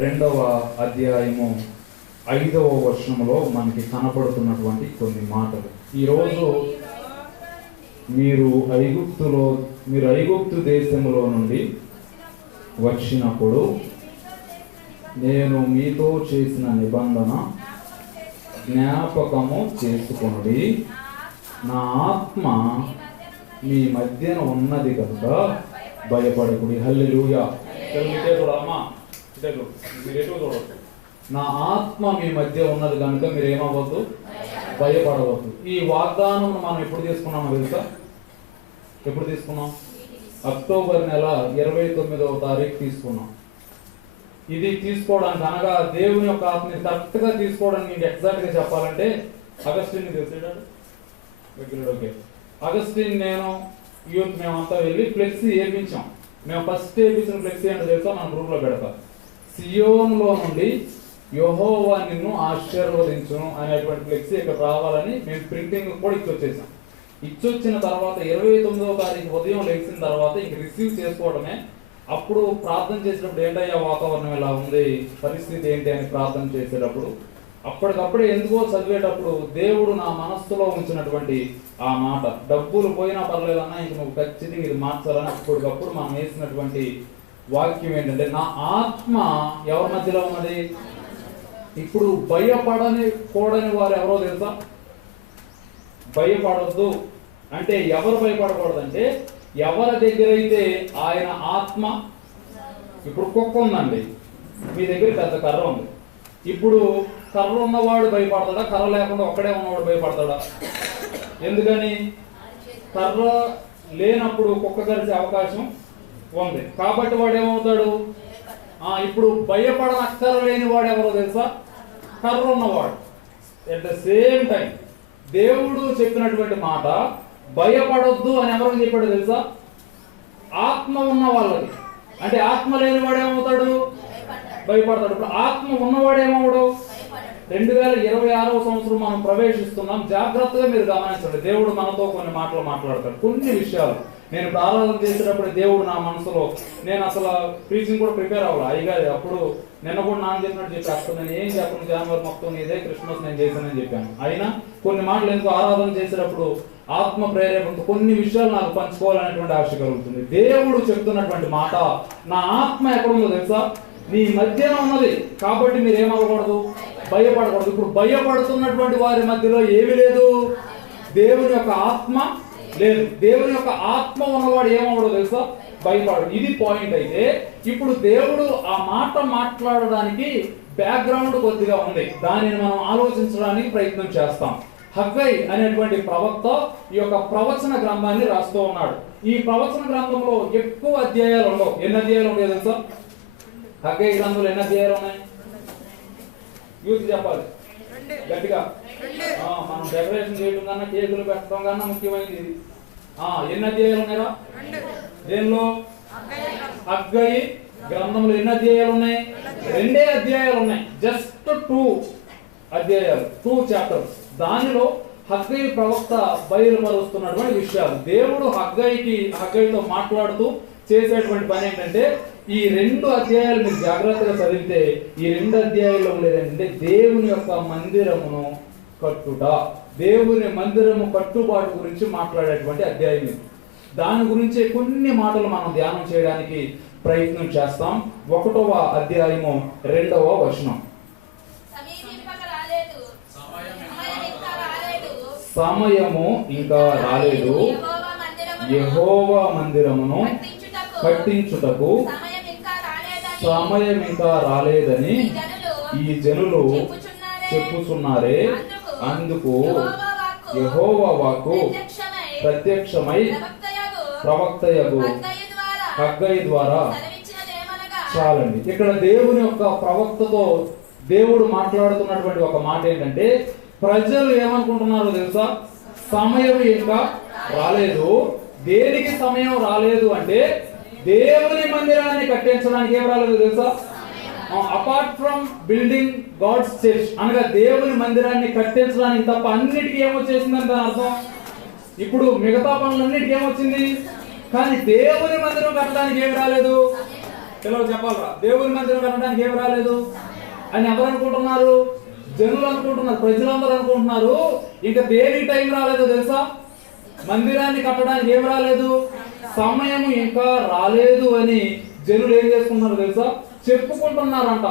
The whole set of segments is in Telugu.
రెండవ అధ్యాయము 5వ వచనంలో మనకి కనపడుతున్నటువంటి కొన్ని మాటలు. ఈరోజు మీరు ఐగుప్తు దేశంలో నుండి వచ్చినప్పుడు నేను మీతో చేసిన నిబంధన జ్ఞాపకము చేసుకొనుడి. నా ఆత్మ మీ మధ్యన ఉన్నది కనుక భయపడకుడి. హల్లెలూయా. నా ఆత్మ మీ మధ్య ఉన్నది కనుక మీరు ఏమవ్వద్దు, భయపడవద్దు. ఈ వాగ్దానం మనం ఎప్పుడు తీసుకున్నామో తెలుసా? ఎప్పుడు తీసుకున్నాం? అక్టోబర్ నెల 29వ తారీఖు తీసుకున్నాం. ఇది తీసుకోవడానికి అనగా దేవుని యొక్క ఆత్మని కరెక్ట్ గా తీసుకోవడానికి మీకు ఎగ్జాక్ట్ గా చెప్పాలంటే అగస్టిన్ తెలిసాడు. ఓకే, అగస్టిన్ నేను యూత్ మేమంతా వెళ్ళి ఫ్లెక్సీ వేయించాం. మేము ఫస్ట్ వేయించిన ఫ్లెక్సీ అంటే తెలుసా? మన గ్రూప్ లో పెడతాం. సియోనులో నుండి యెహోవా నిన్ను ఆశీర్వదించును అనేటువంటి ఫ్లెక్సీ ఇక్కడ రావాలని మేము ప్రింటింగ్ కూడా ఇచ్చొచ్చేసాం. ఇచ్చొచ్చిన తర్వాత 29వ తారీఖు ఉదయం లేచిన తర్వాత ఇంక రిసీవ్ చేసుకోవడమే. అప్పుడు ప్రార్థన చేసేటప్పుడు ఏంటయ్యా వాతావరణం ఎలా ఉంది, పరిస్థితి ఏంటి అని ప్రార్థన చేసేటప్పుడు అప్పటికప్పుడే ఎందుకో చదివేటప్పుడు దేవుడు నా మనస్సులో ఉంచినటువంటి ఆ మాట, డబ్బులు పోయినా పర్లేదన్నా ఇంక నువ్వు ఖచ్చితంగా ఇది మార్చాలని అప్పటికప్పుడు మనం వేసినటువంటి వాక్యం ఏంటంటే, నా ఆత్మ ఎవరి మధ్యలో ఉన్నది? ఇప్పుడు కూడని వారు ఎవరో తెలుసా? భయపడొద్దు అంటే ఎవరు భయపడకూడదంటే ఎవరి దగ్గర అయితే ఆయన ఆత్మ. ఇప్పుడు కుక్క ఉందండి, మీ దగ్గర పెద్ద కర్ర ఉంది. ఇప్పుడు కర్ర ఉన్నవాడు భయపడతాడా? కర్ర లేకుండా ఒక్కడే ఉన్నవాడు భయపడతాడా? ఎందుకని? కర్ర లేనప్పుడు కుక్క కలిసే అవకాశం ఉంది కాబట్టి వాడు ఏమవుతాడు? ఇప్పుడు భయపడనక్కర లేని వాడు ఎవరో తెలుసా? కర్ర ఉన్నవాడు. ఎట్ ద సేమ్ టైం దేవుడు చెప్పినటువంటి మాట భయపడొద్దు అని ఎవరికి చెప్పాడు తెలుసా? ఆత్మ ఉన్న వాళ్ళకి. అంటే ఆత్మ లేని వాడు ఏమవుతాడు? భయపడతాడు. ఇప్పుడు ఆత్మ ఉన్నవాడు ఏమవుడు? 2026వ సంవత్సరం మనం ప్రవేశిస్తున్నాం. జాగ్రత్తగా మీరు గమనించండి. దేవుడు మనతో కొన్ని మాటలు మాట్లాడతాడు, కొన్ని విషయాలు. నేను ప్రారంభం చేసేటప్పుడు దేవుడు నా మనసులో, నేను అసలు ప్రీచింగ్ కూడా ప్రిపేర్ అవ్వాలి అయ్యగారు. అప్పుడు నిన్న కూడా నాన్న చెప్పినట్టు చెప్పాను, నేను ఏం చెప్పను, జనవరి మొత్తం ఇదే క్రిస్మస్ నేను చేశానని చెప్పాను. అయినా కొన్ని మాటలు ఎందుకు ఆరాధన చేసేటప్పుడు ఆత్మ ప్రేరేపణతో కొన్ని విషయాలు నాకు పంచుకోవాలనేటువంటి ఆశ కలుగుతుంది. దేవుడు చెప్తున్నటువంటి మాట, నా ఆత్మ ఎక్కడుందో తెలుసా? నీ మధ్యన ఉన్నది కాబట్టి మీరు ఏమవ్వకూడదు, భయపడకూడదు. ఇప్పుడు భయపడుతున్నటువంటి వారి మధ్యలో ఏమీ లేదు, దేవుని యొక్క ఆత్మ లేదు. దేవుని యొక్క ఆత్మ ఉన్నవాడు ఏమవ్వడో తెలుసా? భయపడు. ఇది పాయింట్. అయితే ఇప్పుడు దేవుడు ఆ మాట మాట్లాడడానికి బ్యాక్గ్రౌండ్ కొద్దిగా ఉంది, దానిని మనం ఆలోచించడానికి ప్రయత్నం చేస్తాం. హగ్గై అనేటువంటి ప్రవక్త ఈ యొక్క ప్రవచన గ్రంథాన్ని రాస్తూ ఉన్నాడు. ఈ ప్రవచన గ్రంథంలో ఎక్కువ అధ్యాయాలు ఉండవు. ఎన్ని అధ్యాయాలు ఉంటాయో తెలుసా? హగ్గై గ్రంథంలో ఎన్ని అధ్యాయాలు ఉన్నాయి? యూత్ చెప్పాలి గట్టిగా. మనం డెకరేషన్ చేయడం కన్నా కేకులు పెట్టడం కన్నా ముఖ్యమైనది ఇది. ఎన్ని అధ్యాయాలు ఉన్నాయా? దేనిలో? హగ్గయి గ్రంథంలో ఎన్ని అధ్యాయాలు ఉన్నాయి? 2 అధ్యాయాలు ఉన్నాయి. జస్ట్ 2 అధ్యాయాలు, 2 చాప్టర్స్. దానిలో హగ్గయి ప్రవక్త బయలుపరుస్తున్నటువంటి విషయాలు. దేవుడు హగ్గయితో మాట్లాడుతూ చేసేటువంటి పని ఏంటంటే, ఈ 2 అధ్యాయాలు మీరు జాగ్రత్తగా చదివితే ఈ 2 అధ్యాయాల్లో ఉండేదంటే దేవుని యొక్క మందిరమును కట్టుట, దేవుని మందిరము కట్టుబాటు గురించి మాట్లాడేటువంటి అధ్యాయం ఇది. దాని గురించి కొన్ని మాటలు మనం ధ్యానం చేయడానికి ప్రయత్నం చేస్తాం. 1వ అధ్యాయము 2వ వచనం. సమయము ఇంకా రాలేదు, యెహోవా మందిరమును కట్టించుటకు సమయం ఇంకా రాలేదని ఈ జనులు చెప్పుచున్నారే. అందుకు యెహోవా వాక్కు ప్రత్యక్షమై ప్రవక్తయగు హగ్గయి ద్వారా. చాలండి. ఇక్కడ దేవుని యొక్క ప్రవక్తతో దేవుడు మాట్లాడుతున్నటువంటి ఒక మాట ఏంటంటే, ప్రజలు ఏమనుకుంటున్నారో తెలుసా? సమయం ఇంకా రాలేదు. దేనికి సమయం రాలేదు అంటే, దేవుని మందిరాన్ని కట్టించడానికి ఏం రాలేదు తెలుసా? Apart from building God's church అనగా దేవుని మందిరాన్ని కట్టించడానికి తప్ప అన్నిటికీ ఏమొచ్చేసిందని దాని అర్థం. ఇప్పుడు మిగతా పనులన్నిటికీ ఏమొచ్చింది, కానీ దేవుని మందిరం కట్టడానికి ఏం రాలేదు. పిల్లలు చెప్పాలరా, దేవుని మందిరం కట్టడానికి ఏం రాలేదు అని ఎవరు అనుకుంటున్నారు? జనులు అనుకుంటున్నారు, ప్రజలందరూ అనుకుంటున్నారు. ఇంకా దేనికి టైం రాలేదు తెలుసా? మందిరాన్ని కట్టడానికి ఏం రాలేదు, సమయం ఇంకా రాలేదు అని జనులు ఏం చేసుకుంటున్నారు తెలుసా? చెప్పుకుంటున్నారంట.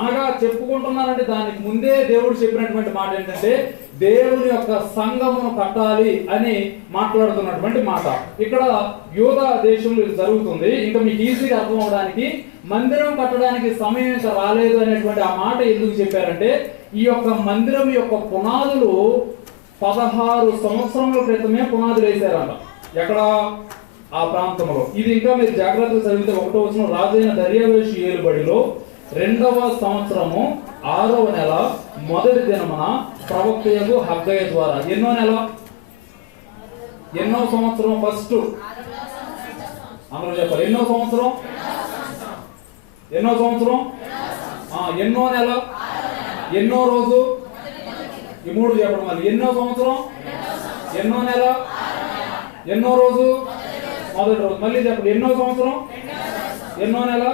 అనగా చెప్పుకుంటున్నారంటే దానికి ముందే దేవుడు చెప్పినటువంటి మాట ఏంటంటే దేవుని యొక్క సంఘమును కట్టాలి అని మాట్లాడుతున్నటువంటి మాట ఇక్కడ యూదా దేశంలో జరుగుతుంది. ఇంకా మీకు ఈజీగా అర్థం అవడానికి మందిరం కట్టడానికి సమయం ఇంకా రాలేదు అనేటువంటి ఆ మాట ఎందుకు చెప్పారంటే ఈ యొక్క మందిరం యొక్క పునాదులు 16 సంవత్సరముల క్రితమే పునాదులు వేశారంట. ఎక్కడ? ఆ ప్రాంతంలో. ఇది ఇంకా మీరు జాగ్రత్తగా చదివితే 1వ వచనం, రాజైన దర్యావేషు ఏలుబడిలో 2వ సంవత్సరము 6వ నెల 1వ దినమున ప్రవక్తయగు హగ్గయ ద్వారా. ఎన్నో నెల? ఎన్నో సంవత్సరం? ఫస్ట్ అందరూ చెప్పాలి. ఎన్నో సంవత్సరం? ఎన్నో సంవత్సరం? ఎన్నో నెల? ఎన్నో రోజు? ఈ 3 చెప్పడం మళ్ళీ. ఎన్నో సంవత్సరం? ఎన్నో నెల? ఎన్నో రోజు? మొదటి రోజు. మళ్ళీ చెప్పండి. ఎన్నో సంవత్సరం? ఎన్నో నెల?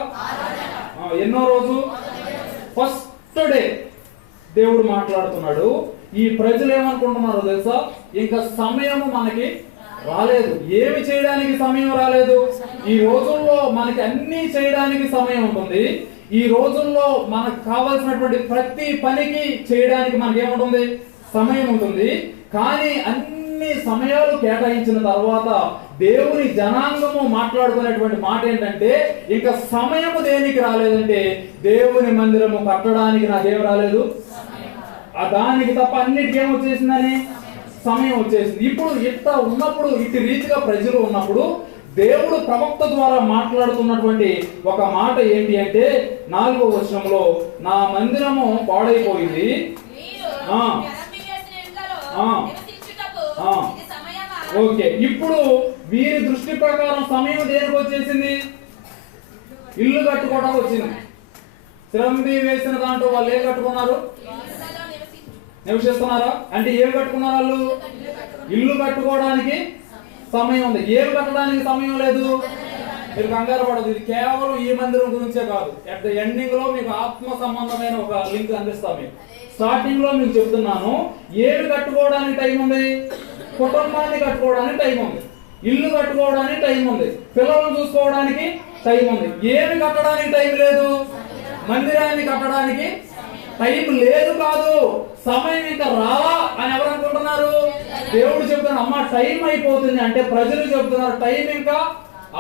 ఎన్నో రోజు? ఫస్ట్ డే దేవుడు మాట్లాడుతున్నాడు. ఈ ప్రజలు ఏమనుకుంటున్నారు తెలుసా? ఇంకా సమయం మనకి రాలేదు. ఏమి చేయడానికి సమయం రాలేదు? ఈ రోజుల్లో మనకి అన్ని చేయడానికి సమయం ఉంటుంది. ఈ రోజుల్లో మనకు కావాల్సినటువంటి ప్రతి పనికి చేయడానికి మనకి ఏముంటుంది? సమయం ఉంటుంది. కానీ అన్ని సమయాలు కేటాయించిన తర్వాత దేవుని జనాంగము మాట్లాడుకునేటువంటి మాట ఏంటంటే ఇంకా సమయము దేనికి రాలేదంటే దేవుని మందిరము కట్టడానికి నాకేం రాలేదు, దానికి తప్ప అన్నిటికీ ఏమొచ్చేసిందని సమయం వచ్చేసింది. ఇప్పుడు ఇట్ట ఉన్నప్పుడు ఇటు రీతిగా ప్రజలు ఉన్నప్పుడు దేవుడు ప్రవక్త ద్వారా మాట్లాడుతున్నటువంటి ఒక మాట ఏంటి అంటే 4వ వచనంలో నా మందిరము పాడైపోయింది. ఓకే, ఇప్పుడు వీరి దృష్టి ప్రకారం సమయం దేనికి వచ్చేసింది? ఇల్లు కట్టుకోవడానికి వచ్చింది. శ్రమి వేసిన దాంట్లో వాళ్ళు ఏం కట్టుకున్నారు? నివసిస్తున్నారా? అంటే ఏం కట్టుకున్నారు వాళ్ళు? ఇల్లు కట్టుకోవడానికి సమయం ఉంది. ఏం కట్టడానికి సమయం లేదు. మీరు కంగారు పడదు. ఇది కేవలం ఈ మందిరం గురించే కాదు. అట్ ద ఎండింగ్ లో మీకు ఆత్మ సంబంధమైన ఒక లింక్ అందిస్తాం. మీకు స్టార్టింగ్ లో మీకు చెప్తున్నాను, ఏమి కట్టుకోవడానికి టైం ఉంది? కుటుంబాన్ని కట్టుకోవడానికి టైం ఉంది, ఇల్లు కట్టుకోవడానికి టైం ఉంది, పిల్లలను చూసుకోవడానికి టైం ఉంది. ఏమి కట్టడానికి టైం లేదు? మందిరాన్ని కట్టడానికి టైం లేదు. కాదు, సమయం ఇంకా రాలా అని ఎవరు అనుకుంటున్నారు? దేవుడు చెప్తున్నాడు, అమ్మ టైం అయిపోతుంది అంటే ప్రజలు చెప్తున్నారు టైం ఇంకా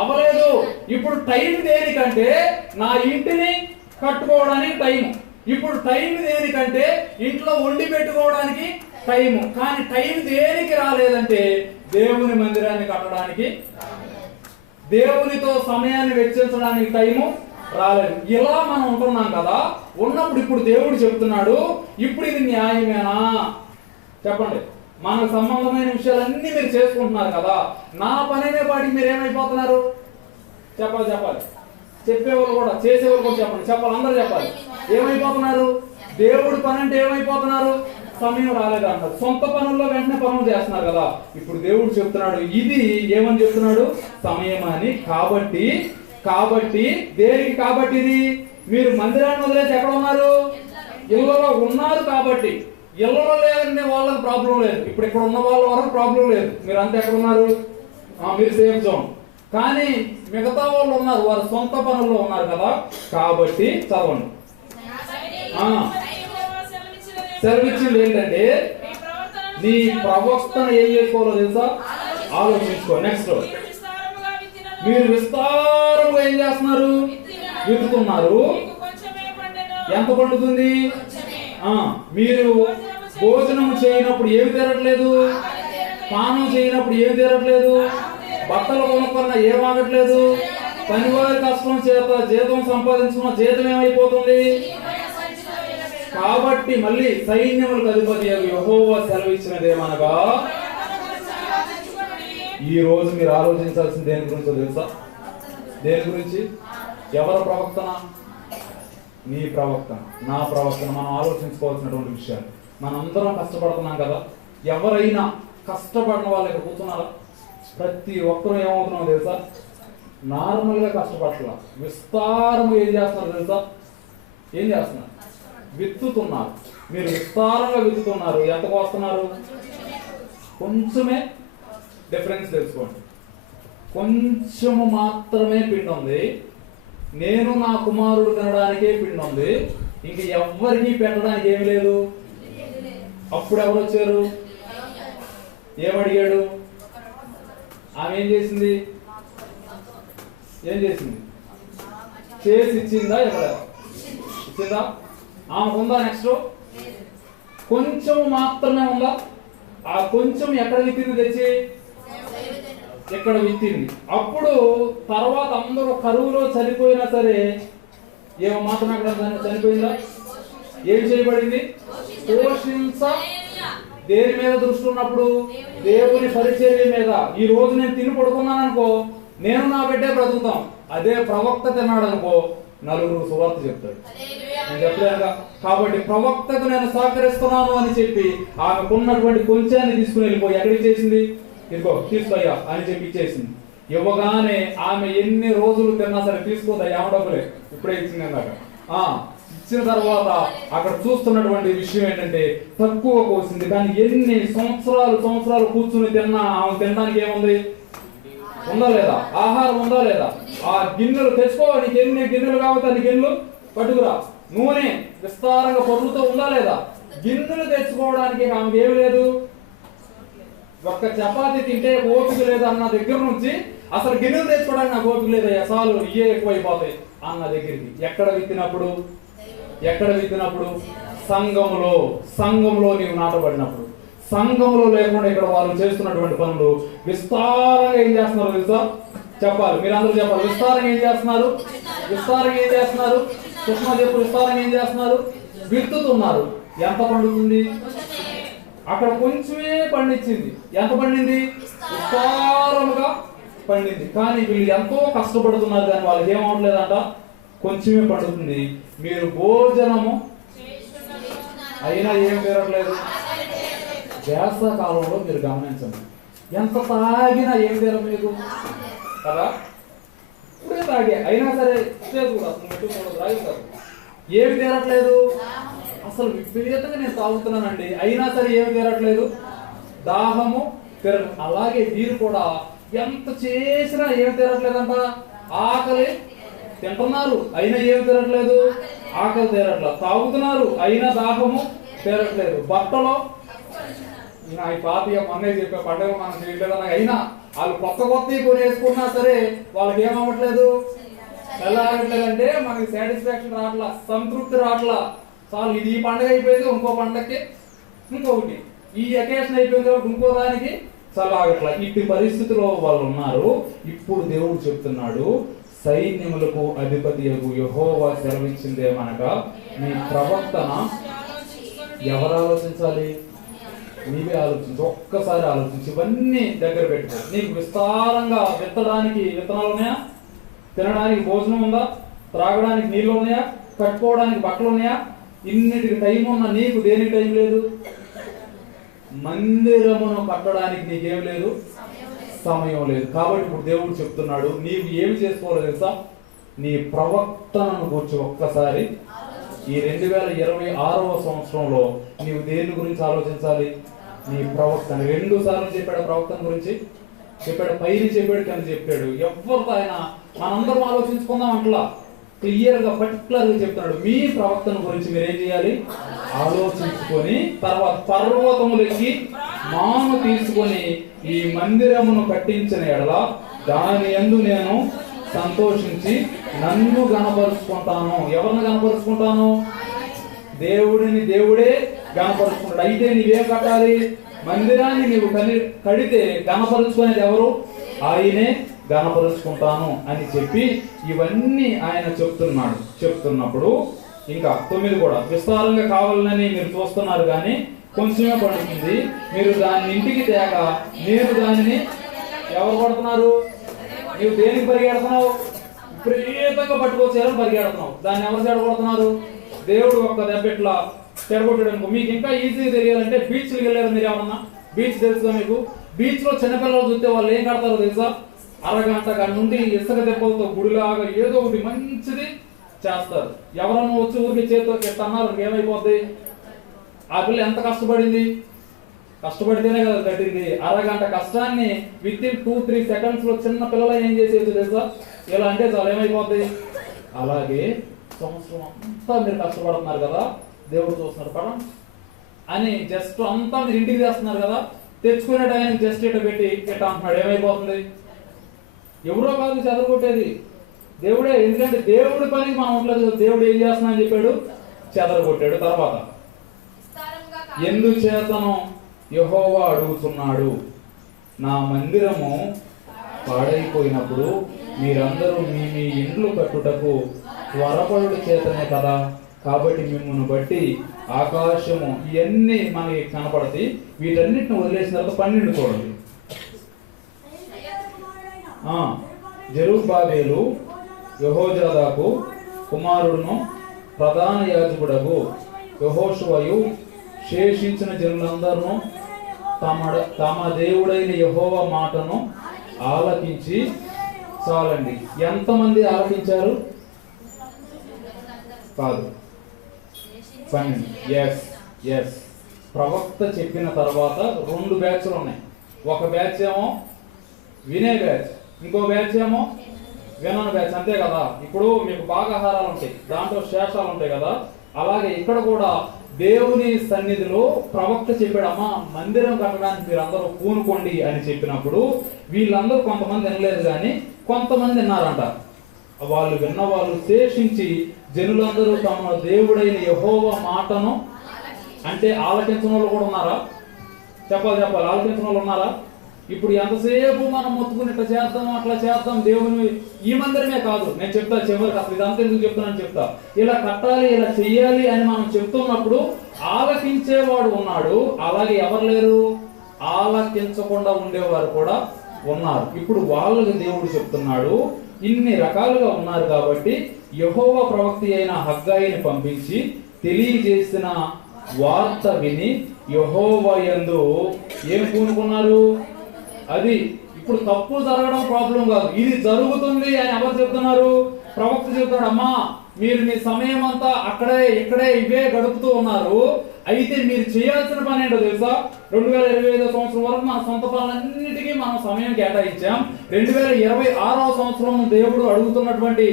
అవ్వలేదు. ఇప్పుడు టైం దేనికంటే నా ఇంటిని కట్టుకోవడానికి టైం. ఇప్పుడు టైం దేనికంటే ఇంట్లో వండి పెట్టుకోవడానికి టైం. కానీ టైం దేనికి రాలేదంటే దేవుని మందిరాన్ని కట్టడానికి, దేవునితో సమయాన్ని వెచ్చించడానికి టైము రాలేదు. ఇలా మనం ఉంటున్నాం కదా. ఉన్నప్పుడు ఇప్పుడు దేవుడు చెప్తున్నాడు, ఇప్పుడు ఇది న్యాయమేనా చెప్పండి? మనకు సంబంధమైన విషయాలన్నీ మీరు చేసుకుంటున్నారు కదా. నా పనినే పాటికి మీరు ఏమైపోతున్నారు? చెప్పాలి చెప్పాలి. చెప్పేవాళ్ళు కూడా చేసేవాళ్ళు కూడా చెప్పండి. చెప్పాలి, అందరూ చెప్పాలి. ఏమైపోతున్నారు? దేవుడి పని అంటే ఏమైపోతున్నారు? సమయం రాలేదు అంటారు. సొంత పనుల్లో వెంటనే పనులు చేస్తున్నారు కదా. ఇప్పుడు దేవుడు చెప్తున్నాడు, ఇది ఏమని చెప్తున్నాడు? సమయం అని. కాబట్టి దేనికి? కాబట్టి ఇది మీరు మందిరాన్ని వదిలేసి ఎక్కడ ఉన్నారు? ఇళ్లలో ఉన్నారు. కాబట్టి ఇళ్లలో లేదంటే వాళ్ళకి ప్రాబ్లం లేదు. ఇప్పుడు ఇక్కడ ఉన్న వాళ్ళ వరకు ప్రాబ్లం లేదు. మీరు అంతా ఎక్కడ ఉన్నారు? మీరు సేఫ్ జోన్. కానీ మిగతా వాళ్ళు ఉన్నారు, వారు సొంత పనుల్లో ఉన్నారు కదా. కాబట్టి చదవండి. సెలవిచ్చింది ఏంటంటే నీ ప్రవక్తను ఏం చేసుకోవాలో తెలుసా? ఆలోచించుకో. నెక్స్ట్, మీరు విస్తారంగా ఏం చేస్తున్నారు? విత్తుతున్నారు. ఎంత పండుతుంది? మీరు భోజనం చేయనప్పుడు ఏమి తీరట్లేదు, పానం చేయనప్పుడు ఏమి తీరట్లేదు, బట్టలు కొనుక్కున్నా ఏం ఆగట్లేదు, పనివారి కష్టం చేత జీతం సంపాదించుకున్న జీతం ఏమైపోతుంది? కాబట్టి మళ్ళీ సైన్యములకు అధిపతి యెహోవా సెలవిచ్చినదేమనగా, ఈ రోజు మీరు ఆలోచించాల్సింది దేని గురించో తెలుసా? దేని గురించి? ఎవరి ప్రవక్తన? నీ ప్రవక్తన, నా ప్రవక్తన. మనం ఆలోచించుకోవాల్సినటువంటి విషయాలు. మనందరం కష్టపడుతున్నాం కదా. ఎవరైనా కష్టపడిన వాళ్ళు ఇక్కడ కూర్చున్నారా? ప్రతి ఒక్కరూ ఏమవుతున్నామో తెలుసా? నార్మల్ గా కష్టపడాల, విస్తారంగా ఏం చేస్తున్నారు తెలుసా? ఏం చేస్తున్నారు? విత్తుతున్నారు. మీరు విస్తారంగా విత్తుతున్నారు, ఎంతకు వస్తున్నారు? కొంచెమే డిఫరెన్స్ తెలుసుకోండి. కొంచెము మాత్రమే పిండి ఉంది, నేను నా కుమారుడు తినడానికే పిండి ఉంది, ఇంక ఎవ్వరికి పెట్టడానికి ఏమి లేదు. అప్పుడు ఎవరు వచ్చారు? ఏమడిగాడు? ఆమె ఏం చేసింది? ఏం చేసింది? చేసి ఇచ్చిందా? ఎవరు ఇచ్చిందా? ఆమెకు ఉందా? నెక్స్ట్ కొంచెం మాత్రమే ఉందా? ఆ కొంచెం ఎక్కడ విత్తింది? తెచ్చి ఎక్కడ విత్తింది. అప్పుడు తర్వాత అందరూ కరువులో చనిపోయినా సరే ఏమో మాత్రం అక్కడ చనిపోయిందా? ఏం చేయబడింది? పోషించ. దేని మీద దృష్టి ఉన్నప్పుడు? దేవుని పరిచర్య మీద. ఈ రోజు నేను తిని పడుకున్నాను అనుకో, నేను నా బిడ్డే బ్రతుకుతాం. అదే ప్రవక్త తిన్నాడు అనుకో, నలుగురు సువార్త చెప్తాడు. నేను చెప్పలేనుగా. కాబట్టి ప్రవక్తకు నేను సహకరిస్తున్నాను అని చెప్పి ఆమెకున్నటువంటి కొంచాన్ని తీసుకుని వెళ్ళిపోయి ఎక్కడికి చేసింది? ఇదిగో తీసుకోయ్యా అని చెప్పి ఇచ్చేసింది. ఇవ్వగానే ఆమె ఎన్ని రోజులు తిన్నా సరే తీసుకోదా, ఏమ డబ్బులే ఇప్పుడే ఇచ్చింది అన్నాక. ఇచ్చిన తర్వాత అక్కడ చూస్తున్నటువంటి విషయం ఏంటంటే తక్కువ కోసింది, కానీ ఎన్ని సంవత్సరాలు కూర్చుని తిన్నా ఆమె తినడానికి ఏముంది? ఉందా లేదా? ఆహారం ఉందా లేదా? ఆ గిన్నెలు తెచ్చుకో, నీకు ఎన్ని గిన్నెలు కావచ్చు అన్ని గిన్నెలు పట్టుకురా. నూనె విస్తారంగా పొర్లుతో ఉందా లేదా? గిన్నెలు తెచ్చుకోవడానికి ఆమెకి ఏమి లేదు. ఒక్క చపాతి తింటే ఓపిక లేదు అన్న దగ్గర నుంచి అసలు గిన్నెలు తెచ్చుకోవడానికి నాకు ఓపిక లేదు, ఎసాలు ఇయే ఎక్కువైపోతాయి అన్న దగ్గరికి ఎక్కడ విత్తినప్పుడు? సంఘములో నీవు నాటబడినప్పుడు. సంఘంలో లేకుండా ఇక్కడ వాళ్ళు చేస్తున్నటువంటి పనులు విస్తారంగా ఏం చేస్తున్నారు తెలుసా? చెప్పాలి, మీరందరూ చెప్పాలి. విస్తారంగా ఏం చేస్తున్నారు? సుష్మా చెప్పు. విస్తారంగా ఏం చేస్తున్నారు? విత్తుతున్నారు. ఎంత పండుతుంది? అక్కడ కొంచెమే పండించింది. ఎంత పండింది? విస్తారముగా పండింది. కానీ వీళ్ళు ఎంతో కష్టపడుతున్నారు, కానీ వాళ్ళకి ఏమవట్లేదంట, కొంచెమే పండుతుంది. మీరు భోజనము అయినా ఏం తీరట్లేదు. వేసవకాలంలో మీరు గమనించండి, ఎంత తాగినా ఏం తీరదు మీకు కదా. ఇప్పుడే తాగే అయినా సరే ఏమి తీరట్లేదు. అసలు విపరీతంగా నేను తాగుతున్నానండి, అయినా సరే ఏమి తీరట్లేదు, దాహము తీరదు. అలాగే వీరు కూడా ఎంత చేసినా ఏమి తీరట్లేదంట. ఆకలి తింటున్నారు, అయినా ఏమి తీరట్లేదు, ఆకలి తీరట్లేదు. తాగుతున్నారు, అయినా దాహము తీరట్లేదు. బట్టలో ఈ పాత అన్నయ్య చెప్పే పండుగ మనం చేయట్లేదన్నా, అయినా వాళ్ళు కొత్త కొనేసుకున్నా సరే వాళ్ళకి ఏమవ్వట్లేదు, ఎలా అవ్వట్లేదంటే మనకి సాటిస్ఫాక్షన్ రావట్లా, సంతృప్తి రావట్లా. చాలు ఇది ఈ పండుగ అయిపోయింది, ఇంకో పండగకి ఇంకొకటి, ఈ అకేషన్ అయిపోయింది కాబట్టి ఇంకో దానికి చాలా ఆగట్లా. ఇట్టి పరిస్థితిలో వాళ్ళు ఉన్నారు. ఇప్పుడు దేవుడు చెప్తున్నాడు, సైన్యములకు అధిపతి యెహోవా సెలవిచ్చిందేమనగా నీ ప్రవర్తన ఎవరు ఆలోచించాలి? నీవే ఆలోచించు. ఒక్కసారి ఆలోచించి ఇవన్నీ దగ్గర పెట్టుకో. నీకు విస్తారంగా విత్తడానికి విత్తనాలు ఉన్నాయా? తినడానికి భోజనం ఉందా? త్రాగడానికి నీళ్ళు ఉన్నాయా? కట్టుకోవడానికి బట్టలు ఉన్నాయా? ఇన్నిటికి టైం ఉన్నా నీకు దేనికి టైం లేదు? మందిరమును కట్టడానికి నీకేం లేదు, సమయం లేదు. కాబట్టి ఇప్పుడు దేవుడు చెప్తున్నాడు, నీవు ఏమి చేసుకోవాలి తెలుసా? నీ ప్రవర్తనను గురించి ఒక్కసారి ఈ 2026వ సంవత్సరంలో నీవు దేని గురించి ఆలోచించాలి? నీ ప్రవర్తన. 2 సార్లు చెప్పాడు ప్రవర్తన గురించి, చెప్పాడు పైన చెప్పాడు, కానీ చెప్పాడు. ఎవరితో ఆయన మనందరం ఆలోచించుకుందాం అట్లా క్లియర్ గా పర్టికులర్ గా చెప్తున్నాడు. మీ ప్రవర్తన గురించి మీరేం చేయాలి? ఆలోచించుకొని తర్వాత పర్వతములెక్కి మాను తీసుకొని ఈ మందిరమును కట్టించిన ఎడల దాని యందు నేను సంతోషించి నన్ను గణపరుచుకుంటాను. ఎవరిని గణపరుచుకుంటాను? దేవుడిని దేవుడే గణపరుచుకుంటాడు. అయితే నీవేం కట్టాలి? మందిరాన్ని నీవు కడితే గణపరుచుకునేది ఎవరు? ఆయనే గణపరుచుకుంటాను అని చెప్పి ఇవన్నీ ఆయన చెప్తున్నప్పుడు ఇంకా 9 కూడా విస్తారంగా కావాలని మీరు చూస్తున్నారు, కానీ కొంచెమే పడుతుంది. మీరు దాన్ని ఇంటికి తేక మీరు దానిని ఎవరు పడుతున్నారు? నీవు దేనికి పరిగెడుతున్నావు? విపరీతంగా పట్టుకోవచ్చారని పరిగెడుతున్నావు. దాన్ని ఎవరు చెడగొడుతున్నారు? దేవుడు ఒక్క దెబ్బెట్లా చెడగొట్టడానికి. మీకు ఇంకా ఈజీగా తెలియాలంటే బీచ్కి వెళ్ళారు మీరు. ఏమన్నా బీచ్ తెలుసుగా మీకు? బీచ్ లో చిన్నపిల్లలు చూస్తే వాళ్ళు ఏం కడతారో తెలుసా? అరగంట నుండి ఇసుక దెబ్బలతో గుడిలాగా ఏదో ఒకటి మంచిది చేస్తారు. ఎవరన్నా వచ్చి ఊరికి చేతితో కెట్టన్నారు ఏమైపోద్ది? ఆ పిల్ల ఎంత కష్టపడింది, కష్టపడితేనే కదా కట్టింది. అరగంట కష్టాన్ని విత్ ఇన్ 2-3 సెకండ్స్ లో చిన్న పిల్లలు ఏం చేసేది తెలుసా? ఇలా అంటే చాలా ఏమైపోద్ది. అలాగే సంవత్సరం అంతా మీరు కష్టపడుతున్నారు కదా, దేవుడు చూస్తున్నారు పడం అని జస్ట్ అంతా మీరు ఇంటికి చేస్తున్నారు కదా, తెచ్చుకునే టైం జస్ట్ ఇట పెట్టి ఇట్లా అంటున్నాడు, ఏమైపోతుంది? ఎవరో కాదు చెదరగొట్టేది, దేవుడే. ఎందుకంటే దేవుడి పనికి మనం ఉండలేదు. దేవుడు ఏం చేస్తున్నా అని చెప్పాడు, చెదరగొట్టాడు. తర్వాత ఎందుచేతనో యెహోవా అడుగుతున్నాడు, నా మందిరము పాడైపోయినప్పుడు మీరందరూ మీ మీ ఇండ్లు కట్టుటకు త్వరపడుట చేతనే కదా. కాబట్టి మిమ్మల్ని బట్టి ఆకాశము ఇవన్నీ మనకి కనపడతాయి. వీటన్నిటిని వదిలేసిన తర్వాత 12 చూడండి. జెరుబ్బాబెలు యెహోజాదాకు కుమారుడును ప్రధాన యాజకుడకు యెహోషువయు శేషించిన జనులందరూ తమ దేవుడైన యెహోవా మాటను ఆలకించి, చాలండి, ఎంతమంది ఆలకించారు? కాదు, 12. ఎస్ ప్రవక్త చెప్పిన తర్వాత 2 బ్యాచ్లు ఉన్నాయి. ఒక బ్యాచ్ ఏమో వినే బ్యాచ్, ఇంకో బ్యాచ్ ఏమో వినని బ్యాచ్. అంతే కదా. ఇప్పుడు మీకు భాగాహారాలు ఉంటాయి, దాంట్లో శేషాలు ఉంటాయి కదా. అలాగే ఇక్కడ కూడా దేవుని సన్నిధిలో ప్రవక్త చెప్పాడు, అమ్మా మందిరం కట్టడానికి మీరందరూ పూనుకోండి అని చెప్పినప్పుడు వీళ్ళందరూ కొంతమంది వినలేదు, కానీ కొంతమంది విన్నారంట. వాళ్ళు విన్నవాళ్ళు శేషించి జనులందరూ తమ దేవుడైన యెహోవా మాటను, అంటే ఆలకించిన వాళ్ళు కూడా ఉన్నారా? చెప్పాలి, ఆలకించిన వాళ్ళు ఉన్నారా? ఇప్పుడు ఎంతసేపు మనం మొత్తుకుని ఇట్లా చేద్దాం అట్లా చేద్దాం దేవుని, ఈ మందిరమే కాదు, నేను చెప్తా చివరికి అసలు ఇదంతా ఎందుకు చెప్తానని చెప్తా. ఇలా కట్టాలి, ఇలా చెయ్యాలి అని మనం చెప్తున్నప్పుడు ఆలకించేవాడు ఉన్నాడు, అలాగే ఎవరు లేరు? ఆలకించకుండా ఉండేవారు కూడా ఉన్నారు. ఇప్పుడు వాళ్ళకి దేవుడు చెప్తున్నాడు, ఇన్ని రకాలుగా ఉన్నారు కాబట్టి యెహోవా ప్రవక్త అయిన హగ్గాయిని పంపించి తెలియజేసిన వార్త విని యెహోవా యందు ఏం పూనుకున్నారు? అది ఇప్పుడు తప్పు జరగడం ప్రాబ్లం కాదు, ఇది జరుగుతుంది అని ఎవరు చెప్తున్నారు? ప్రవక్త చెప్తాడు, అమ్మా మీరు మీ సమయం అంతా అక్కడే ఇక్కడే ఇవే గడుపుతూ ఉన్నారు, అయితే మీరు చేయాల్సిన పని ఏంటో తెలుసా? 2025 సంవత్సరం వరకు మన సొంత పనులన్నిటికీ మనం సమయం కేటాయించాం. 2026వ సంవత్సరం దేవుడు అడుగుతున్నటువంటి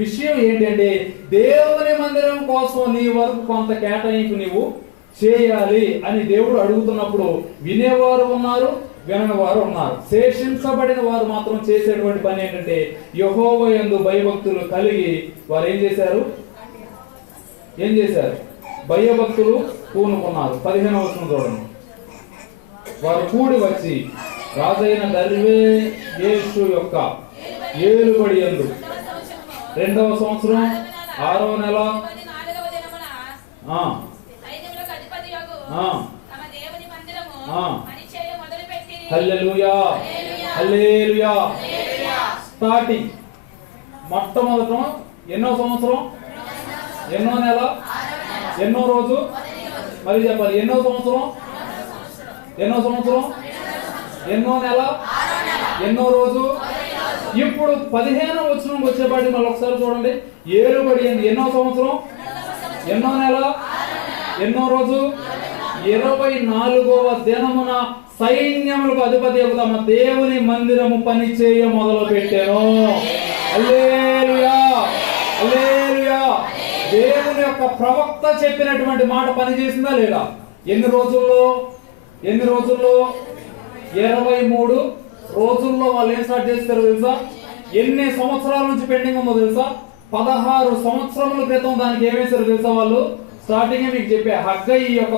విషయం ఏంటంటే, దేవుని మందిరం కోసం నీ వరకు కొంత కేటాయింపు నీవు చేయాలి అని దేవుడు అడుగుతున్నప్పుడు వినేవారు ఉన్నారు, వినని వారు ఉన్నారు. శేషించబడిన వారు మాత్రం చేసేటువంటి పని ఏంటంటే, యెహోవా యందు భయభక్తులు కలిగి వారు ఏం చేశారు? భయభక్తులు పూనుకున్నారు. 15వ వచనం చూడండి. వారు కూడి వచ్చి రాజైన దర్వేషు యొక్క ఏలుబడి యందు 2వ సంవత్సరం 6వ నెల హల్లెలూయా, హల్లెలూయా. స్టార్టింగ్ మొట్టమొదట ఎన్నో సంవత్సరం, ఎన్నో నెల, ఎన్నో రోజు, మరి చెప్పాలి, ఎన్నో సంవత్సరం, ఎన్నో సంవత్సరం, ఎన్నో నెల, ఎన్నో రోజు. ఇప్పుడు 15వ వచనం వచ్చేపాటి మళ్ళీ ఒకసారి చూడండి. ఏలుబడి ఎన్నో సంవత్సరం, ఎన్నో నెల, ఎన్నో రోజు, 24వ దినమున సైన్యములకు అధిపతి తమ దేవుని మందిరము పని చేయ మొదలు పెట్టాను. హల్లెలూయా, హల్లెలూయా. దేవుని యొక్క ప్రవక్త చెప్పినటువంటి మాట పని చేసిందా లేదా? ఎన్ని రోజుల్లో? 23 రోజుల్లో వాళ్ళు ఏం స్టార్ట్ చేస్తారు తెలుసా? ఎన్ని సంవత్సరాల నుంచి పెండింగ్ ఉందో తెలుసా? 16 సంవత్సరముల క్రితం దానికి ఏమేశారు తెలుసా? వాళ్ళు స్టార్టింగ్ మీకు చెప్పే హగ్గయి యొక్క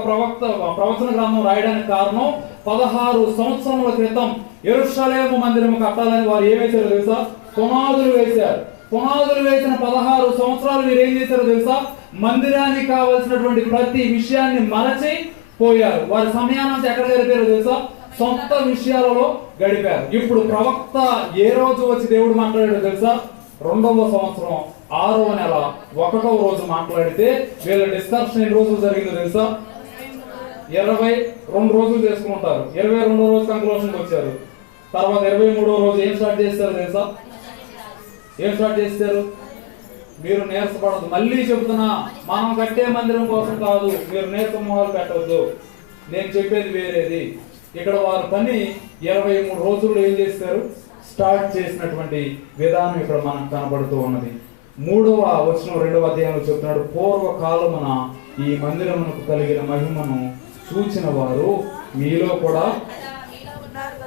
ప్రవచన గ్రంథం రాయడానికి కారణం 16 సంవత్సరముల క్రితం యెరూషలేము మందిరం కట్టాలని వారు ఏమేశారు తెలుసా? పునాదులు వేశారు. పునాదులు వేసిన 16 సంవత్సరాలు మీరు ఏం చేశారో తెలుసా? మందిరానికి కావలసినటువంటి ప్రతి విషయాన్ని మరచి పోయారు. వారి సమయాన్ని ఎక్కడ గడిపారో తెలుసా? సొంత విషయాలలో గడిపారు. ఇప్పుడు ప్రవక్త ఏ రోజు వచ్చి దేవుడు మాట్లాడాడో తెలుసా? 2వ సంవత్సరం 6వ నెల 1వ రోజు మాట్లాడితే వీళ్ళ డిస్కషన్ ఎన్ని రోజులు జరిగిందో తెలుసా? 22 రోజులు చేసుకుంటారు. 22వ రోజు కంక్లూషన్కి వచ్చారు. తర్వాత 23వ రోజు ఏం స్టార్ట్ చేస్తారు తెలుసా? ఏం స్టార్ట్ చేస్తారు? మీరు నీరసపడద్దు. మళ్ళీ చెబుతున్నా, మనం కట్టే మందిరం కోసం కాదు, మీరు నీరస మొహాలు పెట్టవద్దు. నేను చెప్పేది వేరేది. ఇక్కడ వారి పని 23 రోజులు ఏం చేస్తారు? స్టార్ట్ చేసినటువంటి విధానం ఇక్కడ మనకు కనబడుతూ ఉన్నది. 3వ వచనం 2వ అధ్యాయంలో చెప్తున్నాడు, పూర్వకాలమున ఈ మందిరమునకు కలిగిన మహిమను చూచిన వారు మీలో కూడా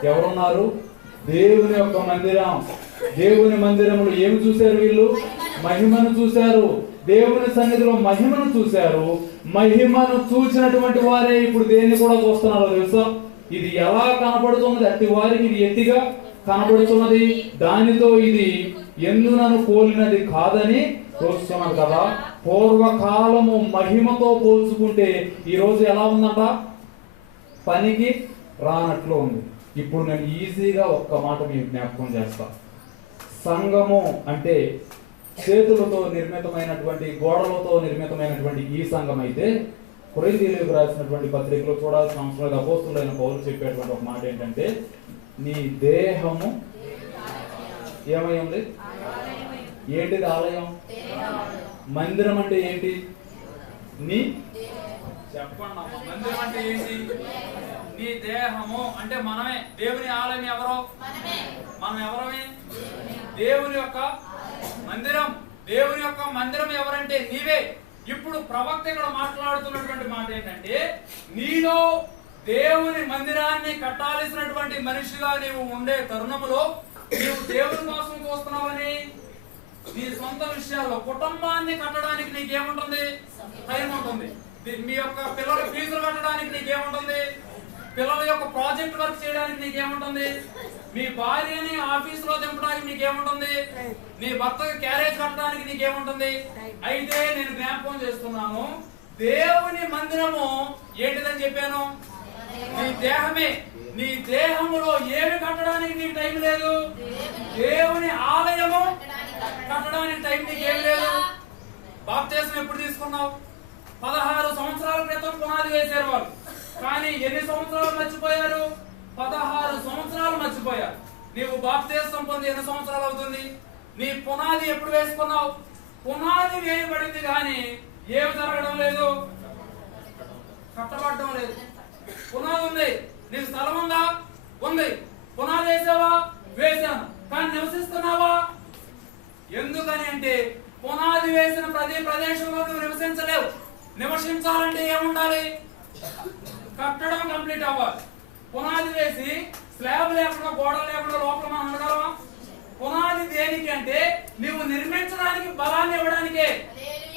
ఎవరున్నారు? దేవుని యొక్క మందిరం. దేవుని మందిరములు ఏమి చూశారు? వీళ్ళు మహిమను చూశారు. దేవుని సన్నిధిలో మహిమను చూశారు. మహిమను చూసినటువంటి వారే ఇప్పుడు దేన్ని కూడా చూస్తున్నారు తెలుసా? ఇది ఎలా కనబడుతున్నది? అట్టి వారికి ఇది ఎత్తిగా కనబడుతున్నది, దానితో ఇది ఎందునను పోలినది కాదని చూస్తున్నాడు కదా. పూర్వకాలము మహిమతో పోల్చుకుంటే ఈ రోజు ఎలా ఉందంట? పనికి రానట్లు ఉంది. ఇప్పుడు నేను ఈజీగా ఒక్క మాట మీకు జ్ఞాపకం చేస్తా. సంఘము అంటే చేతులతో నిర్మితమైనటువంటి, గోడలతో నిర్మితమైనటువంటి ఈ సంఘం అయితే, కొరింథీయులకు రాసినటువంటి పత్రికలో చూడాల్సిన అవసరం లేదు. అపోస్తులైన పౌలు చెప్పేటువంటి ఒక మాట ఏంటంటే, నీ దేహము ఏమై ఉంది? ఏంటిది? ఆలయం. మందిరం అంటే ఏంటి? నీ చెప్పండి. మందిరం అంటే ఏంటి? నీ దేహము అంటే మనమే. దేవుని ఆలయం ఎవరో? మనం ఎవరమే? దేవుని యొక్క మందిరం. దేవుని యొక్క మందిరం ఎవరంటే నీవే. ఇప్పుడు ప్రవక్త ఇక్కడ మాట్లాడుతున్నటువంటి మాట ఏంటంటే, నీలో దేవుని మందిరాన్ని కట్టాల్సినటువంటి మనిషిగా నీవు ఉండే తరుణములో నీవు దేవుని కోసం చూస్తున్నావని, నీ సొంత విషయాల్లో కుటుంబాన్ని కట్టడానికి నీకేముంటుంది? టైం ఉంటుంది. మీ యొక్క పిల్లల ఫీజులు కట్టడానికి నీకేముంటుంది? పిల్లల యొక్క ప్రాజెక్ట్ వర్క్ చేయడానికి నీకేముంటుంది? మీ భార్యని ఆఫీసులో దింపడానికి నీకేముంటుంది? నీ భర్తకి క్యారేజ్ కట్టడానికి నీకేముంటుంది? అయితే నేను జ్ఞాపకం చేస్తున్నాను, దేవుని మందిరము ఏంటిదని చెప్పాను? నీ దేహమే. నీ దేహములో ఏమి కట్టడానికి నీకు టైం లేదు. దేవుని ఆలయము కట్టడానికి టైం నీకు ఏమి లేదు. బాప్తిస్మం ఎప్పుడు తీసుకున్నావు? 16 సంవత్సరాల క్రితం పునాది వేశారు వాళ్ళు. కానీ ఎన్ని సంవత్సరాలు మర్చిపోయారు? 16 సంవత్సరాలు మర్చిపోయారు. నీవు బాప్తిస్మం పొంది ఎన్ని సంవత్సరాలు అవుతుంది? నీ పునాది ఎప్పుడు వేసుకున్నావు? పునాది వేయబడింది కానీ ఏమి జరగడం లేదు, కట్టబడడం లేదు. పునాది ఉంది, నీకు స్థలం ఉందా? ఉంది. పునాది వేసావా? వేశాను. కానీ నివసిస్తున్నావా? ఎందుకని అంటే పునాది వేసిన ప్రతి ప్రదేశంలో నువ్వు నివసించలేవు. నివసించాలంటే ఏముండాలి? కట్టడం కంప్లీట్ అవ్వాలి. పునాది వేసి స్లాబ్ లేకుండా, గోడ లేకుండా లోపల మనం ఉండగలమా? పునాది దేనికి అంటే నువ్వు నిర్మించడానికి, బలాన్ని ఇవ్వడానికే.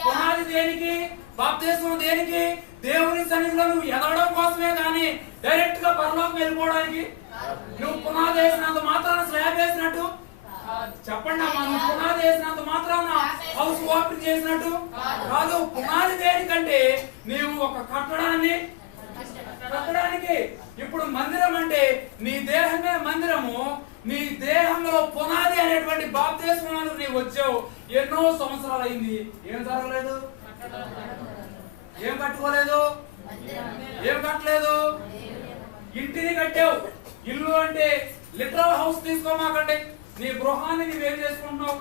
పునాది దేనికి? బాప్తిస్మం దేనికి? దేవుని సన్నిధిలో నువ్వు ఎదగడం కోసమే కానీ డైరెక్ట్ గా పరలోకం వెళ్ళిపోవడానికి. నువ్వు పునాది వేసినంత మాత్రాన స్లాబ్ వేసినట్టు చెప్పండి అమ్మా. నువ్వు పునాది వేసినంత మాత్రాన హౌస్ ఓపెన్ చేసినట్టు కాదు. పునాది దేనికంటే నీవు ఒక కట్టడానికి. ఇప్పుడు మందిరం అంటే నీ దేహమే మందిరము. నీ దేహంలో పునాది అనేటువంటి బాప్తిస్మానికి నీవు వచ్చావు. ఎన్నో సంవత్సరాలు అయింది, ఏం జరగలేదు? ఏం కట్టుకోలేదు? ఏం కట్టలేదు? ఇంటిని కట్టావు. ఇల్లు అంటే లిటరల్ హౌస్ తీసుకోమాకండి. నీ గృహాన్ని నీవేం చేసుకుంటున్నావు?